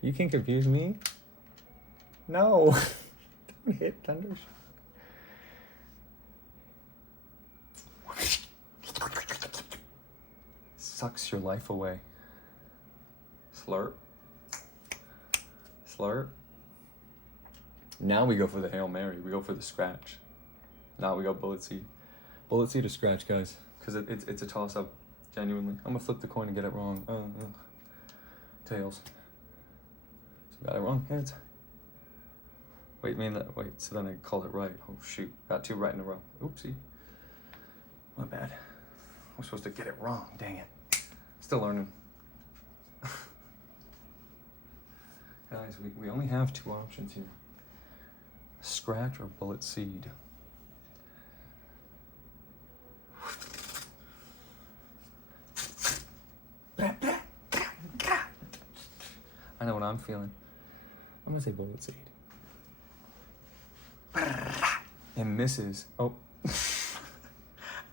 You can confuse me? No. Don't hit Thundershock. Sucks your life away. Slurp. Slurp. Now we go for the Hail Mary. We go for the scratch. Now we go Bullet Seed. Bullet Seed or scratch, guys. Because it's a toss-up. Genuinely. I'm gonna flip the coin and get it wrong. Tails. So got it wrong. Heads. Wait, so then I called it right. Oh shoot. Got 2 right in a row. Oopsie. My bad. I'm supposed to get it wrong. Dang it. Still learning. Guys, we only have 2 options here. Scratch or Bullet Seed. I know what I'm feeling. I'm gonna say Bullet Seed. and misses. Oh,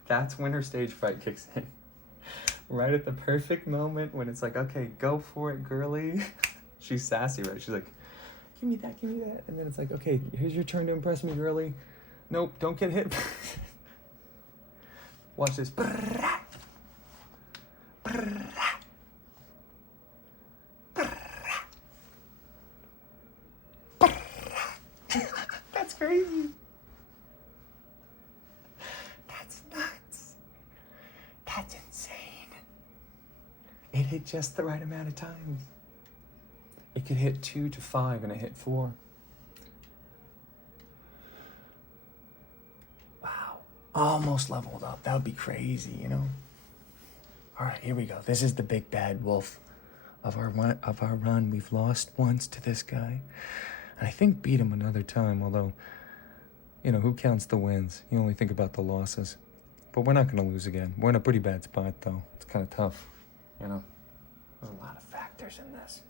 that's when her stage fright kicks in. Right at the perfect moment when it's like, okay, go for it, girly. She's sassy, right? She's like, give me that. And then it's like, okay, here's your turn to impress me, girly. Nope, don't get hit. Watch this. That's crazy. That's nuts. That's insane. It hit just the right amount of times. It could hit 2 to 5 and it hit 4. Wow. Almost leveled up. That would be crazy, you know? All right, here we go. This is the big bad wolf of our run. We've lost once to this guy. And I think beat him another time, although, you know, who counts the wins? You only think about the losses. But we're not going to lose again. We're in a pretty bad spot, though. It's kind of tough, you know? There's a lot of factors in this.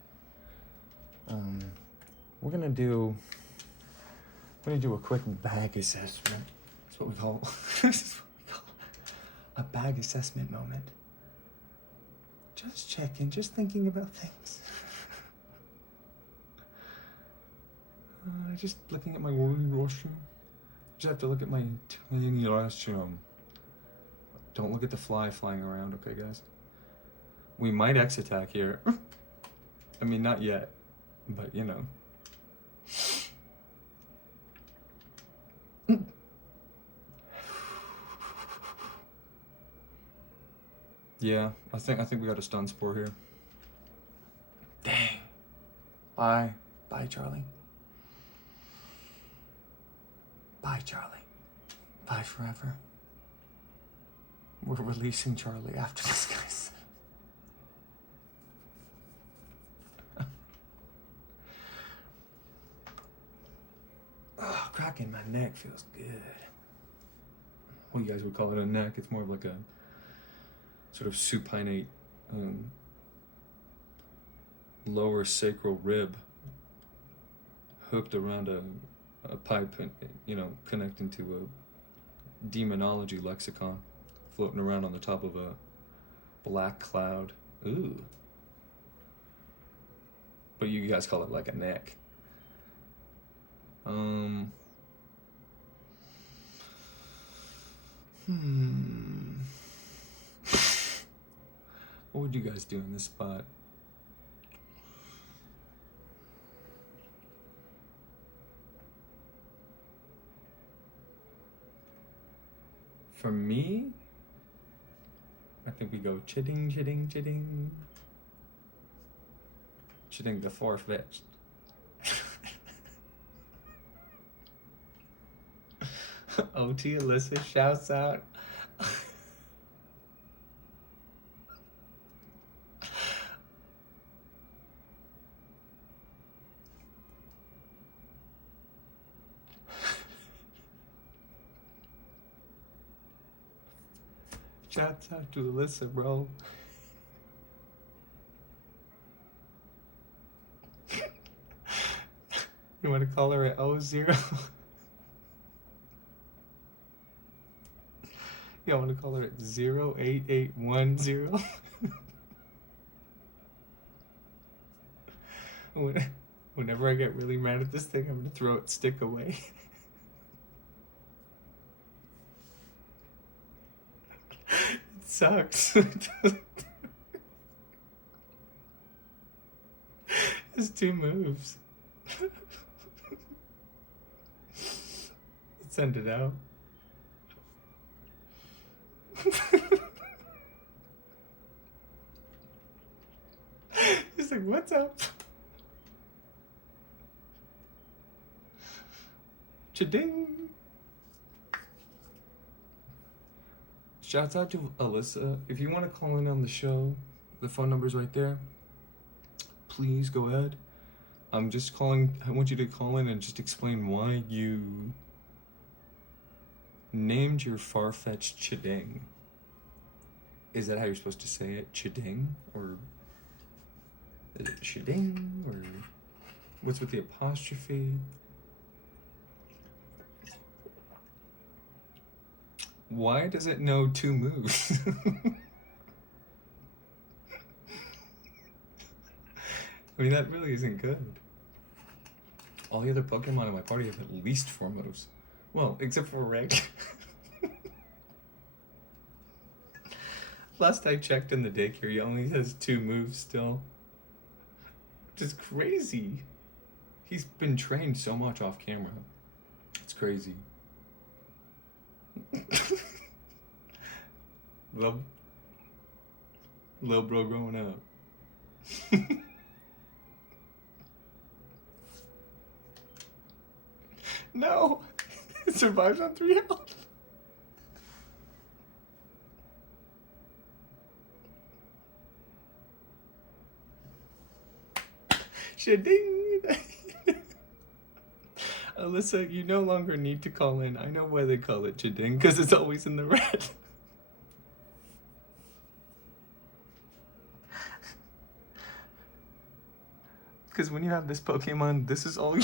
We're gonna do a quick bag assessment. That's what we call a bag assessment moment. Just checking, just thinking about things. Just looking at my restroom. Just have to look at my tiny restroom. Don't look at the fly flying around, okay, guys? We might X-attack here. I mean, not yet, but you know. Yeah, I think we got a stun spore here. Dang. Bye, Charlie. Bye, Charlie. Bye forever. We're releasing Charlie after this guy's. Oh, cracking my neck feels good. Well, you guys would call it a neck. It's more of like a sort of supinate lower sacral rib hooked around a pipe, you know, connecting to a demonology lexicon floating around on the top of a black cloud. Ooh. But you guys call it like a neck. What would you guys do in this spot? For me, I think we go chitting, chitting, chitting. Chitting the far-fetched. OT Alyssa shouts out. Shouts out to Alyssa, bro. You want to call her at 0? You want to call her at 08810? Whenever I get really mad at this thing, I'm gonna throw its stick away. It sucks. It's 2 moves. Send it out. He's like, what's up? Cha-ding! Shouts out to Alyssa. If you want to call in on the show, the phone number's right there. Please go ahead. I'm just calling. I want you to call in and just explain why you named your far-fetched Chiding. Is that how you're supposed to say it? Chiding? Or is it Chiding? Or what's with the apostrophe? Why does it know 2 moves? I mean, that really isn't good. All the other Pokemon in my party have at least 4 moves. Well, except for Rick. Last I checked in the daycare, he only has 2 moves still. Which is crazy. He's been trained so much off camera. It's crazy. Little bro growing up. No! It survives on 3 health. Shading! Alyssa, you no longer need to call in. I know why they call it Chiding, because it's always in the red. Because when you have this Pokemon, this is all you...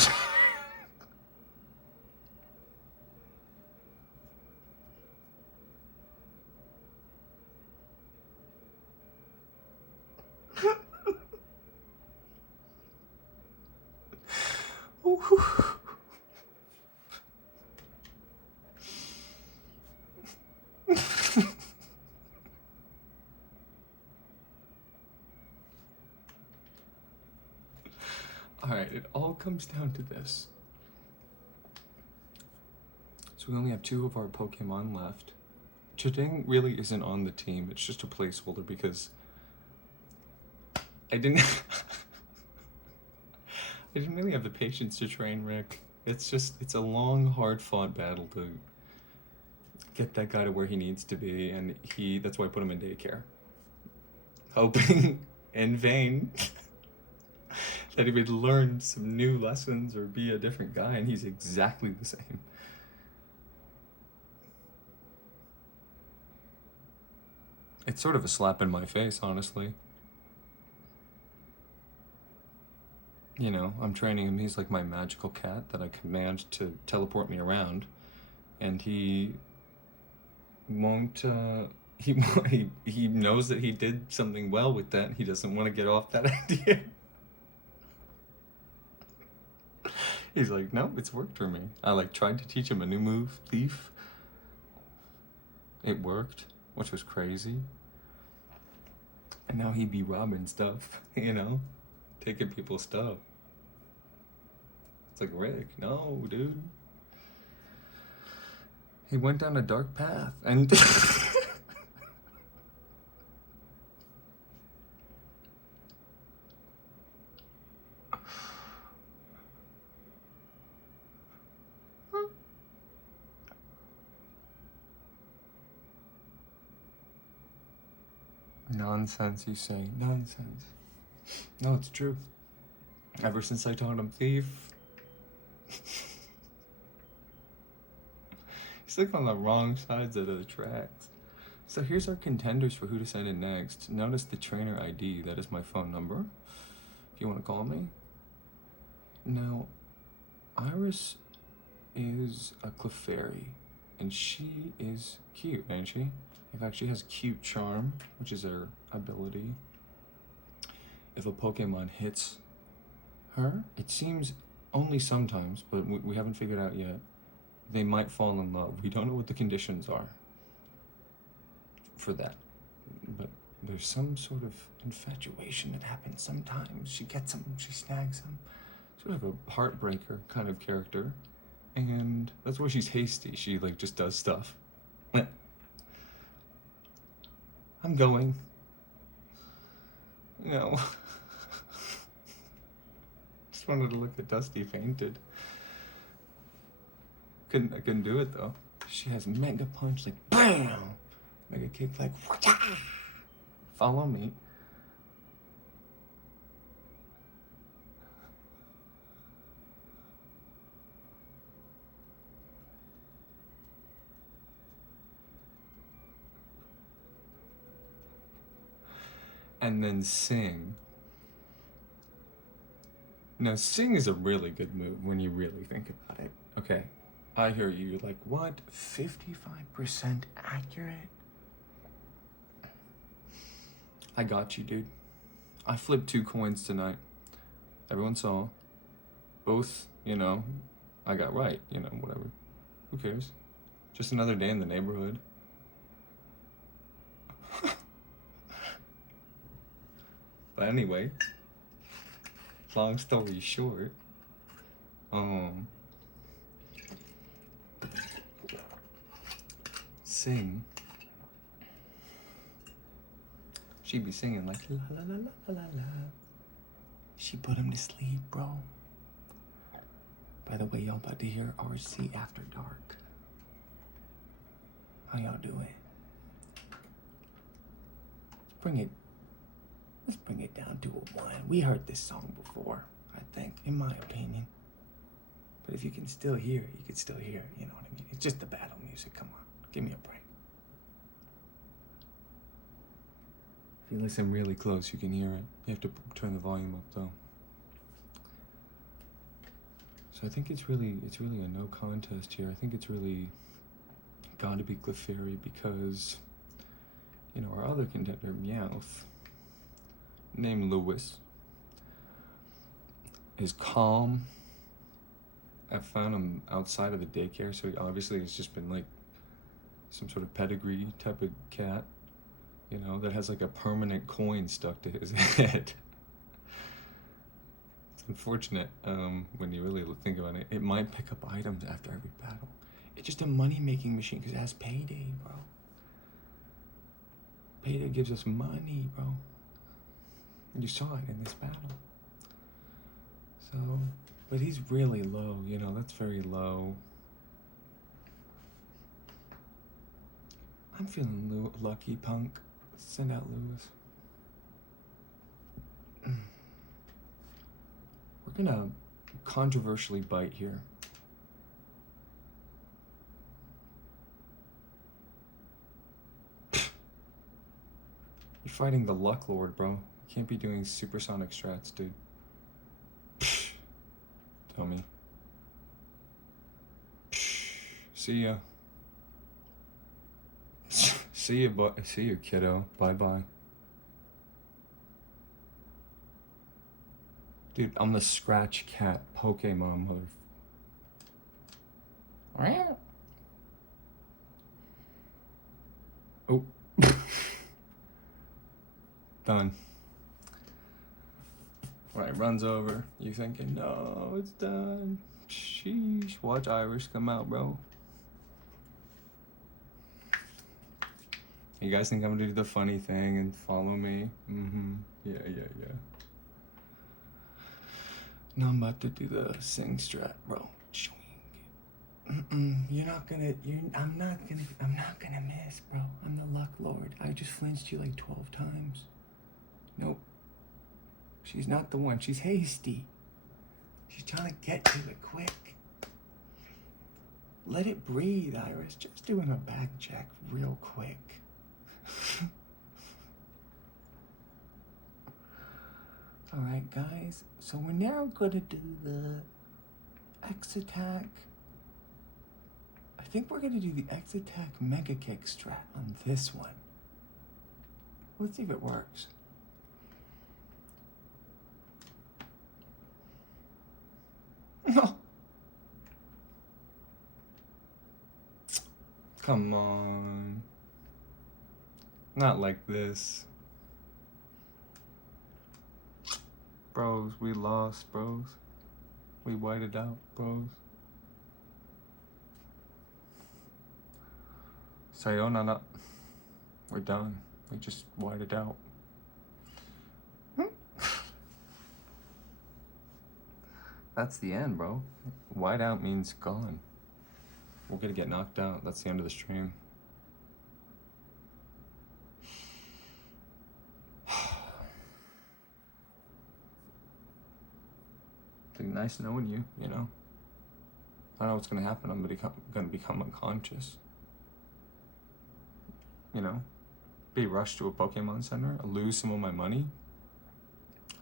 Alright, it all comes down to this. So we only have 2 of our Pokemon left. Chiding really isn't on the team, it's just a placeholder because I didn't really have the patience to train Rick. It's a long, hard-fought battle to get that guy to where he needs to be, and that's why I put him in daycare. Hoping in vain that he would learn some new lessons or be a different guy, and he's exactly the same. It's sort of a slap in my face, honestly. You know, I'm training him, he's like my magical cat that I command to teleport me around, and he won't, he knows that he did something well with that, and he doesn't want to get off that idea. He's like, no, it's worked for me. I tried to teach him a new move, Thief. It worked, which was crazy. And now he be robbing stuff, you know? Taking people's stuff. It's like, Rick, no, dude. He went down a dark path, and... Nonsense, you say. Nonsense. No, it's true. Ever since I taught him Thief, he's like on the wrong sides of the tracks. So here's our contenders for who to send in next. Notice the trainer ID. That is my phone number, if you want to call me. Now, Iris is a Clefairy, and she is cute, ain't she? In fact, she has cute charm, which is her ability. If a Pokemon hits her, it seems only sometimes, but we haven't figured out yet, they might fall in love. We don't know what the conditions are for that, but there's some sort of infatuation that happens sometimes. She gets him, she snags him. Sort of a heartbreaker kind of character, and that's why she's hasty. She just does stuff. I'm going. No. Just wanted to look at Dusty fainted. I couldn't do it though. She has Mega Punch, BAM! Mega Kick, Wha-cha! Follow me. And then Sing. Now, Sing is a really good move when you really think about it. Okay, I hear you. You're like, what? 55% accurate? I got you, dude. I flipped 2 coins tonight. Everyone saw. Both, you know, I got right, you know, whatever. Who cares? Just another day in the neighborhood. But anyway, long story short, sing. She be singing like la la la la la la. She put him to sleep, bro. By the way, y'all about to hear RC After Dark. How y'all doing? Let's bring it down to a 1. We heard this song before, I think, in my opinion. But if you can still hear, you can still hear, you know what I mean? It's just the battle music, come on, give me a break. If you listen really close, you can hear it. You have to turn the volume up though. So I think it's really a no contest here. I think it's really gotta be Clefairy because, you know, our other contender, Meowth, named Lewis, is calm. I found him outside of the daycare, so he obviously has just been like some sort of pedigree type of cat, you know, that has like a permanent coin stuck to his head. It's unfortunate when you really think about it. It might pick up items after every battle. It's just a money-making machine because it has payday, bro. Payday gives us money, bro. You saw it in this battle. So, but he's really low, you know, that's very low. I'm feeling lucky, punk. Send out Lewis. We're gonna controversially bite here. You're fighting the Luck Lord, bro. You can't be doing supersonic strats, dude. Tell me. See ya. See you, kiddo. Bye-bye. Dude, I'm the Scratch Cat Pokemon, mother. Oh. Done. Right, runs over. You thinking, no, it's done. Sheesh. Watch Irish come out, bro. You guys think I'm gonna do the funny thing and follow me? Yeah. Now I'm about to do the sing strat, bro. You're not gonna, I'm not gonna miss, bro. I'm the Luck Lord. I just flinched you like 12 times. Nope. She's not the one. She's hasty. She's trying to get to it quick. Let it breathe, Iris. Just doing a back check real quick. Alright, guys. So we're now gonna do the X attack. I think we're gonna do the X attack Mega Kick strat on this one. Let's see if it works. No. Come on. Not like this. Bros, we lost, bros. We whited out, bros. Sayonara. We're done. We just whited out. That's the end, bro. White out means gone. We're gonna get knocked out. That's the end of the stream. It's like nice knowing you, you know? I don't know what's gonna happen. I'm gonna become unconscious. You know? Be rushed to a Pokemon Center, lose some of my money,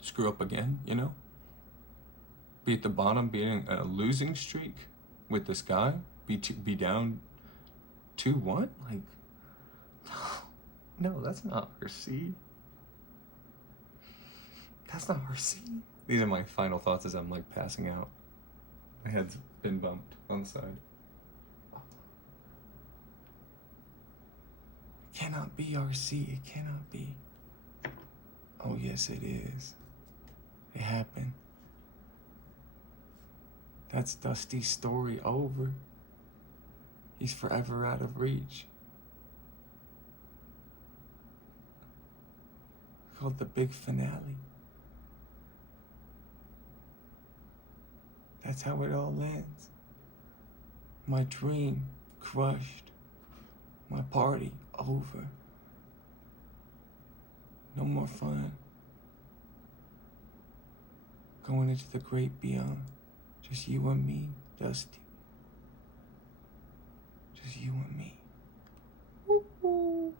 screw up again, you know? Be at the bottom, be in a losing streak with this guy. be down 2-1? Like, no, that's not RC. That's not RC. These are my final thoughts as I'm like passing out. My head's been bumped on the side. It cannot be RC. It cannot be. Oh, yes, it is. It happened. That's Dusty's story over. He's forever out of reach. Called the big finale. That's how it all ends. My dream crushed. My party over. No more fun. Going into the great beyond. Just you and me, Dusty. Just you and me. Woo-hoo.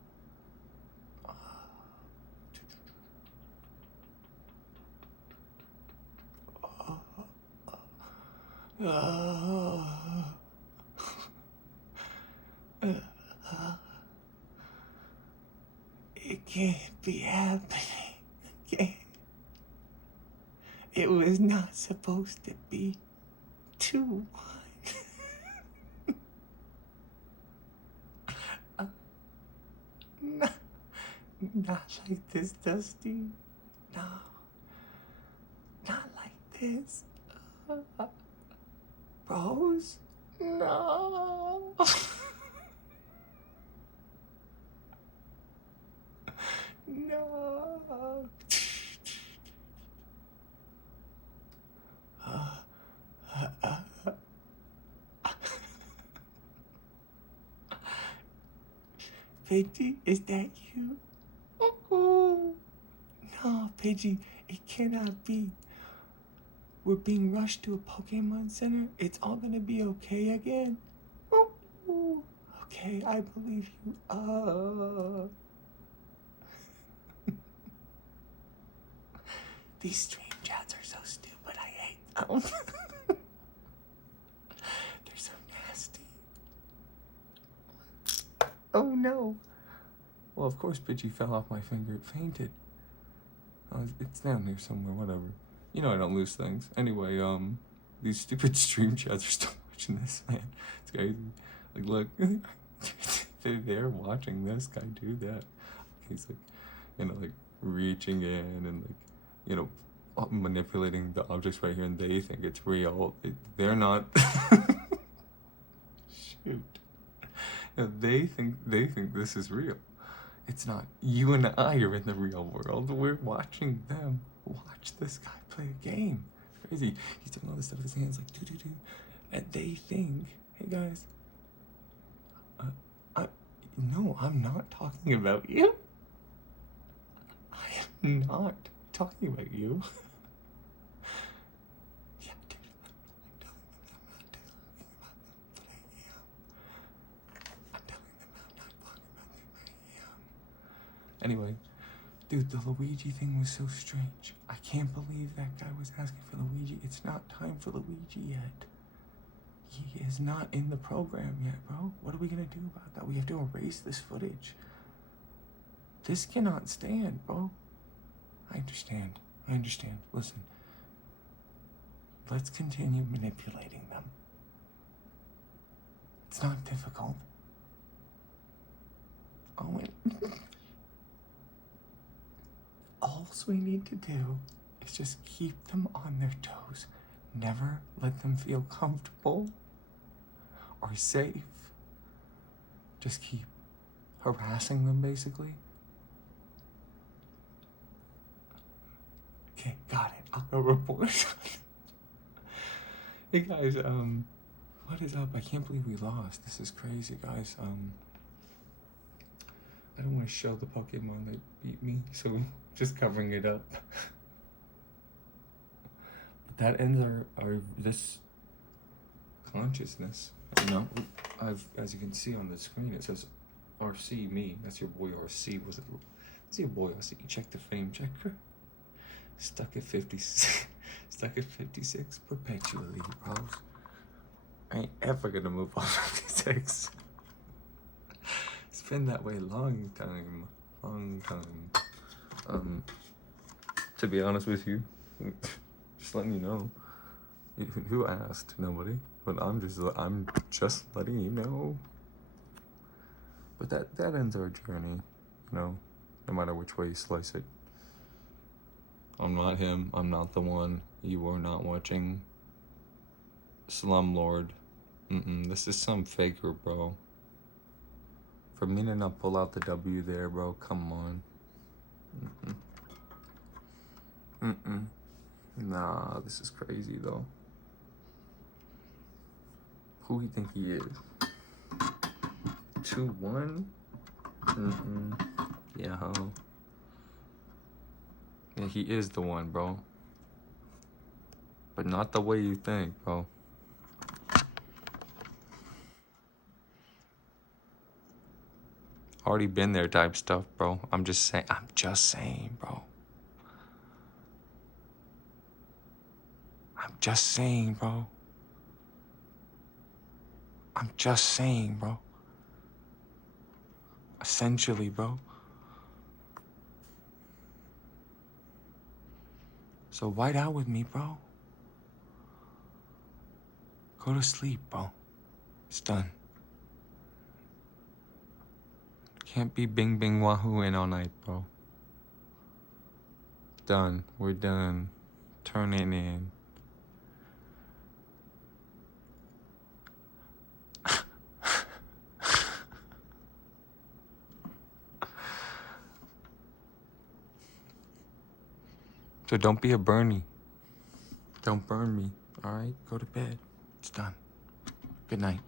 It can't be happening again. It was not supposed to be 2-1. Not like this, Dusty. No. Not like this. Rose? No. No. Pidgey, is that you? Oh, no, Pidgey, it cannot be. We're being rushed to a Pokemon Center. It's all gonna be okay again. Oh, okay, I believe you. These stream chats are so stupid. I hate them. They're so nasty. Oh no. Well, of course, Pidgey fell off my finger. It fainted. Oh, it's down here somewhere. Whatever. You know I don't lose things. Anyway, these stupid stream chats are still watching this, man. It's crazy. Like, look, they're watching this guy do that. He's like, you know, like reaching in and like, you know, manipulating the objects right here, and they think it's real. They're not. Shoot. You know, they think this is real. It's not. You and I are in the real world. We're watching them watch this guy play a game. It's crazy. He's doing all this stuff with his hands, like do. And they think, hey guys, no, I'm not talking about you. I am not talking about you. Yeah, dude, I'm telling them I'm not talking about them, but I am. I'm telling them I'm not talking about them, but I am. Anyway, dude, the Luigi thing was so strange. I can't believe that guy was asking for Luigi. It's not time for Luigi yet. He is not in the program yet, bro. What are we gonna do about that? We have to erase this footage. This cannot stand, bro. I understand. Listen. Let's continue manipulating them. It's not difficult. Oh, all we need to do is just keep them on their toes. Never let them feel comfortable or safe. Just keep harassing them, basically. Okay, got it. I'll go report. Hey guys, what is up? I can't believe we lost. This is crazy, guys. I don't want to show the Pokemon that beat me, so I'm just covering it up. But that ends our this consciousness. You know, as you can see on the screen, it says RC me. That's your boy RC. Was it? That's your boy RC. Check the fame checker. Stuck at 56. Stuck at 56 perpetually, bros. I ain't ever gonna move on 56. It's been that way long time. To be honest with you, just letting you know. Who asked? Nobody. But I'm just letting you know. But that ends our journey, no matter which way you slice it. I'm not him. I'm not the one. You are not watching Slumlord. This is some faker, bro. For me to not pull out the W there, bro, come on. Nah, this is crazy, though. Who you think he is? 2-1? Yeah, huh? Yeah, he is the one, bro. But not the way you think, bro. Already been there type stuff, bro. I'm just saying, bro. I'm just saying, bro. I'm just saying, bro. Essentially, bro. So white out with me, bro. Go to sleep, bro. It's done. Can't be bing bing wahoo in all night, bro. Done. We're done. Turn it in. So don't be a Bernie. Don't burn me, all right? Go to bed. It's done. Good night.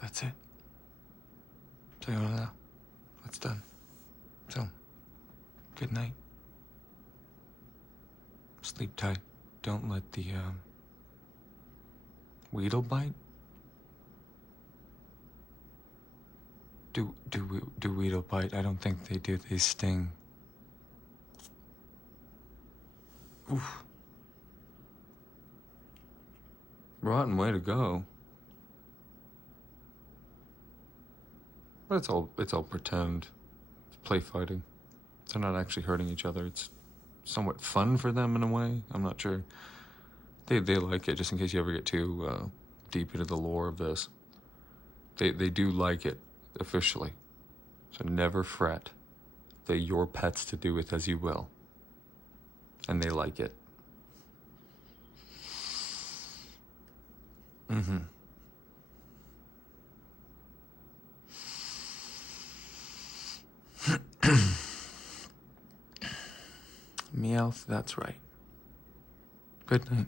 That's it. Sayonara. That's done. So, good night. Sleep tight. Don't let the, Weedle bite? Do Weedle bite? I don't think they do. They sting. Oof. Rotten way to go. But it's all pretend. It's play fighting. They're not actually hurting each other. It's somewhat fun for them in a way. I'm not sure. They like it, just in case you ever get too deep into the lore of this. They do like it, officially. So never fret. They're your pets to do with as you will. And they like it. Me mouth, that's right. Good night.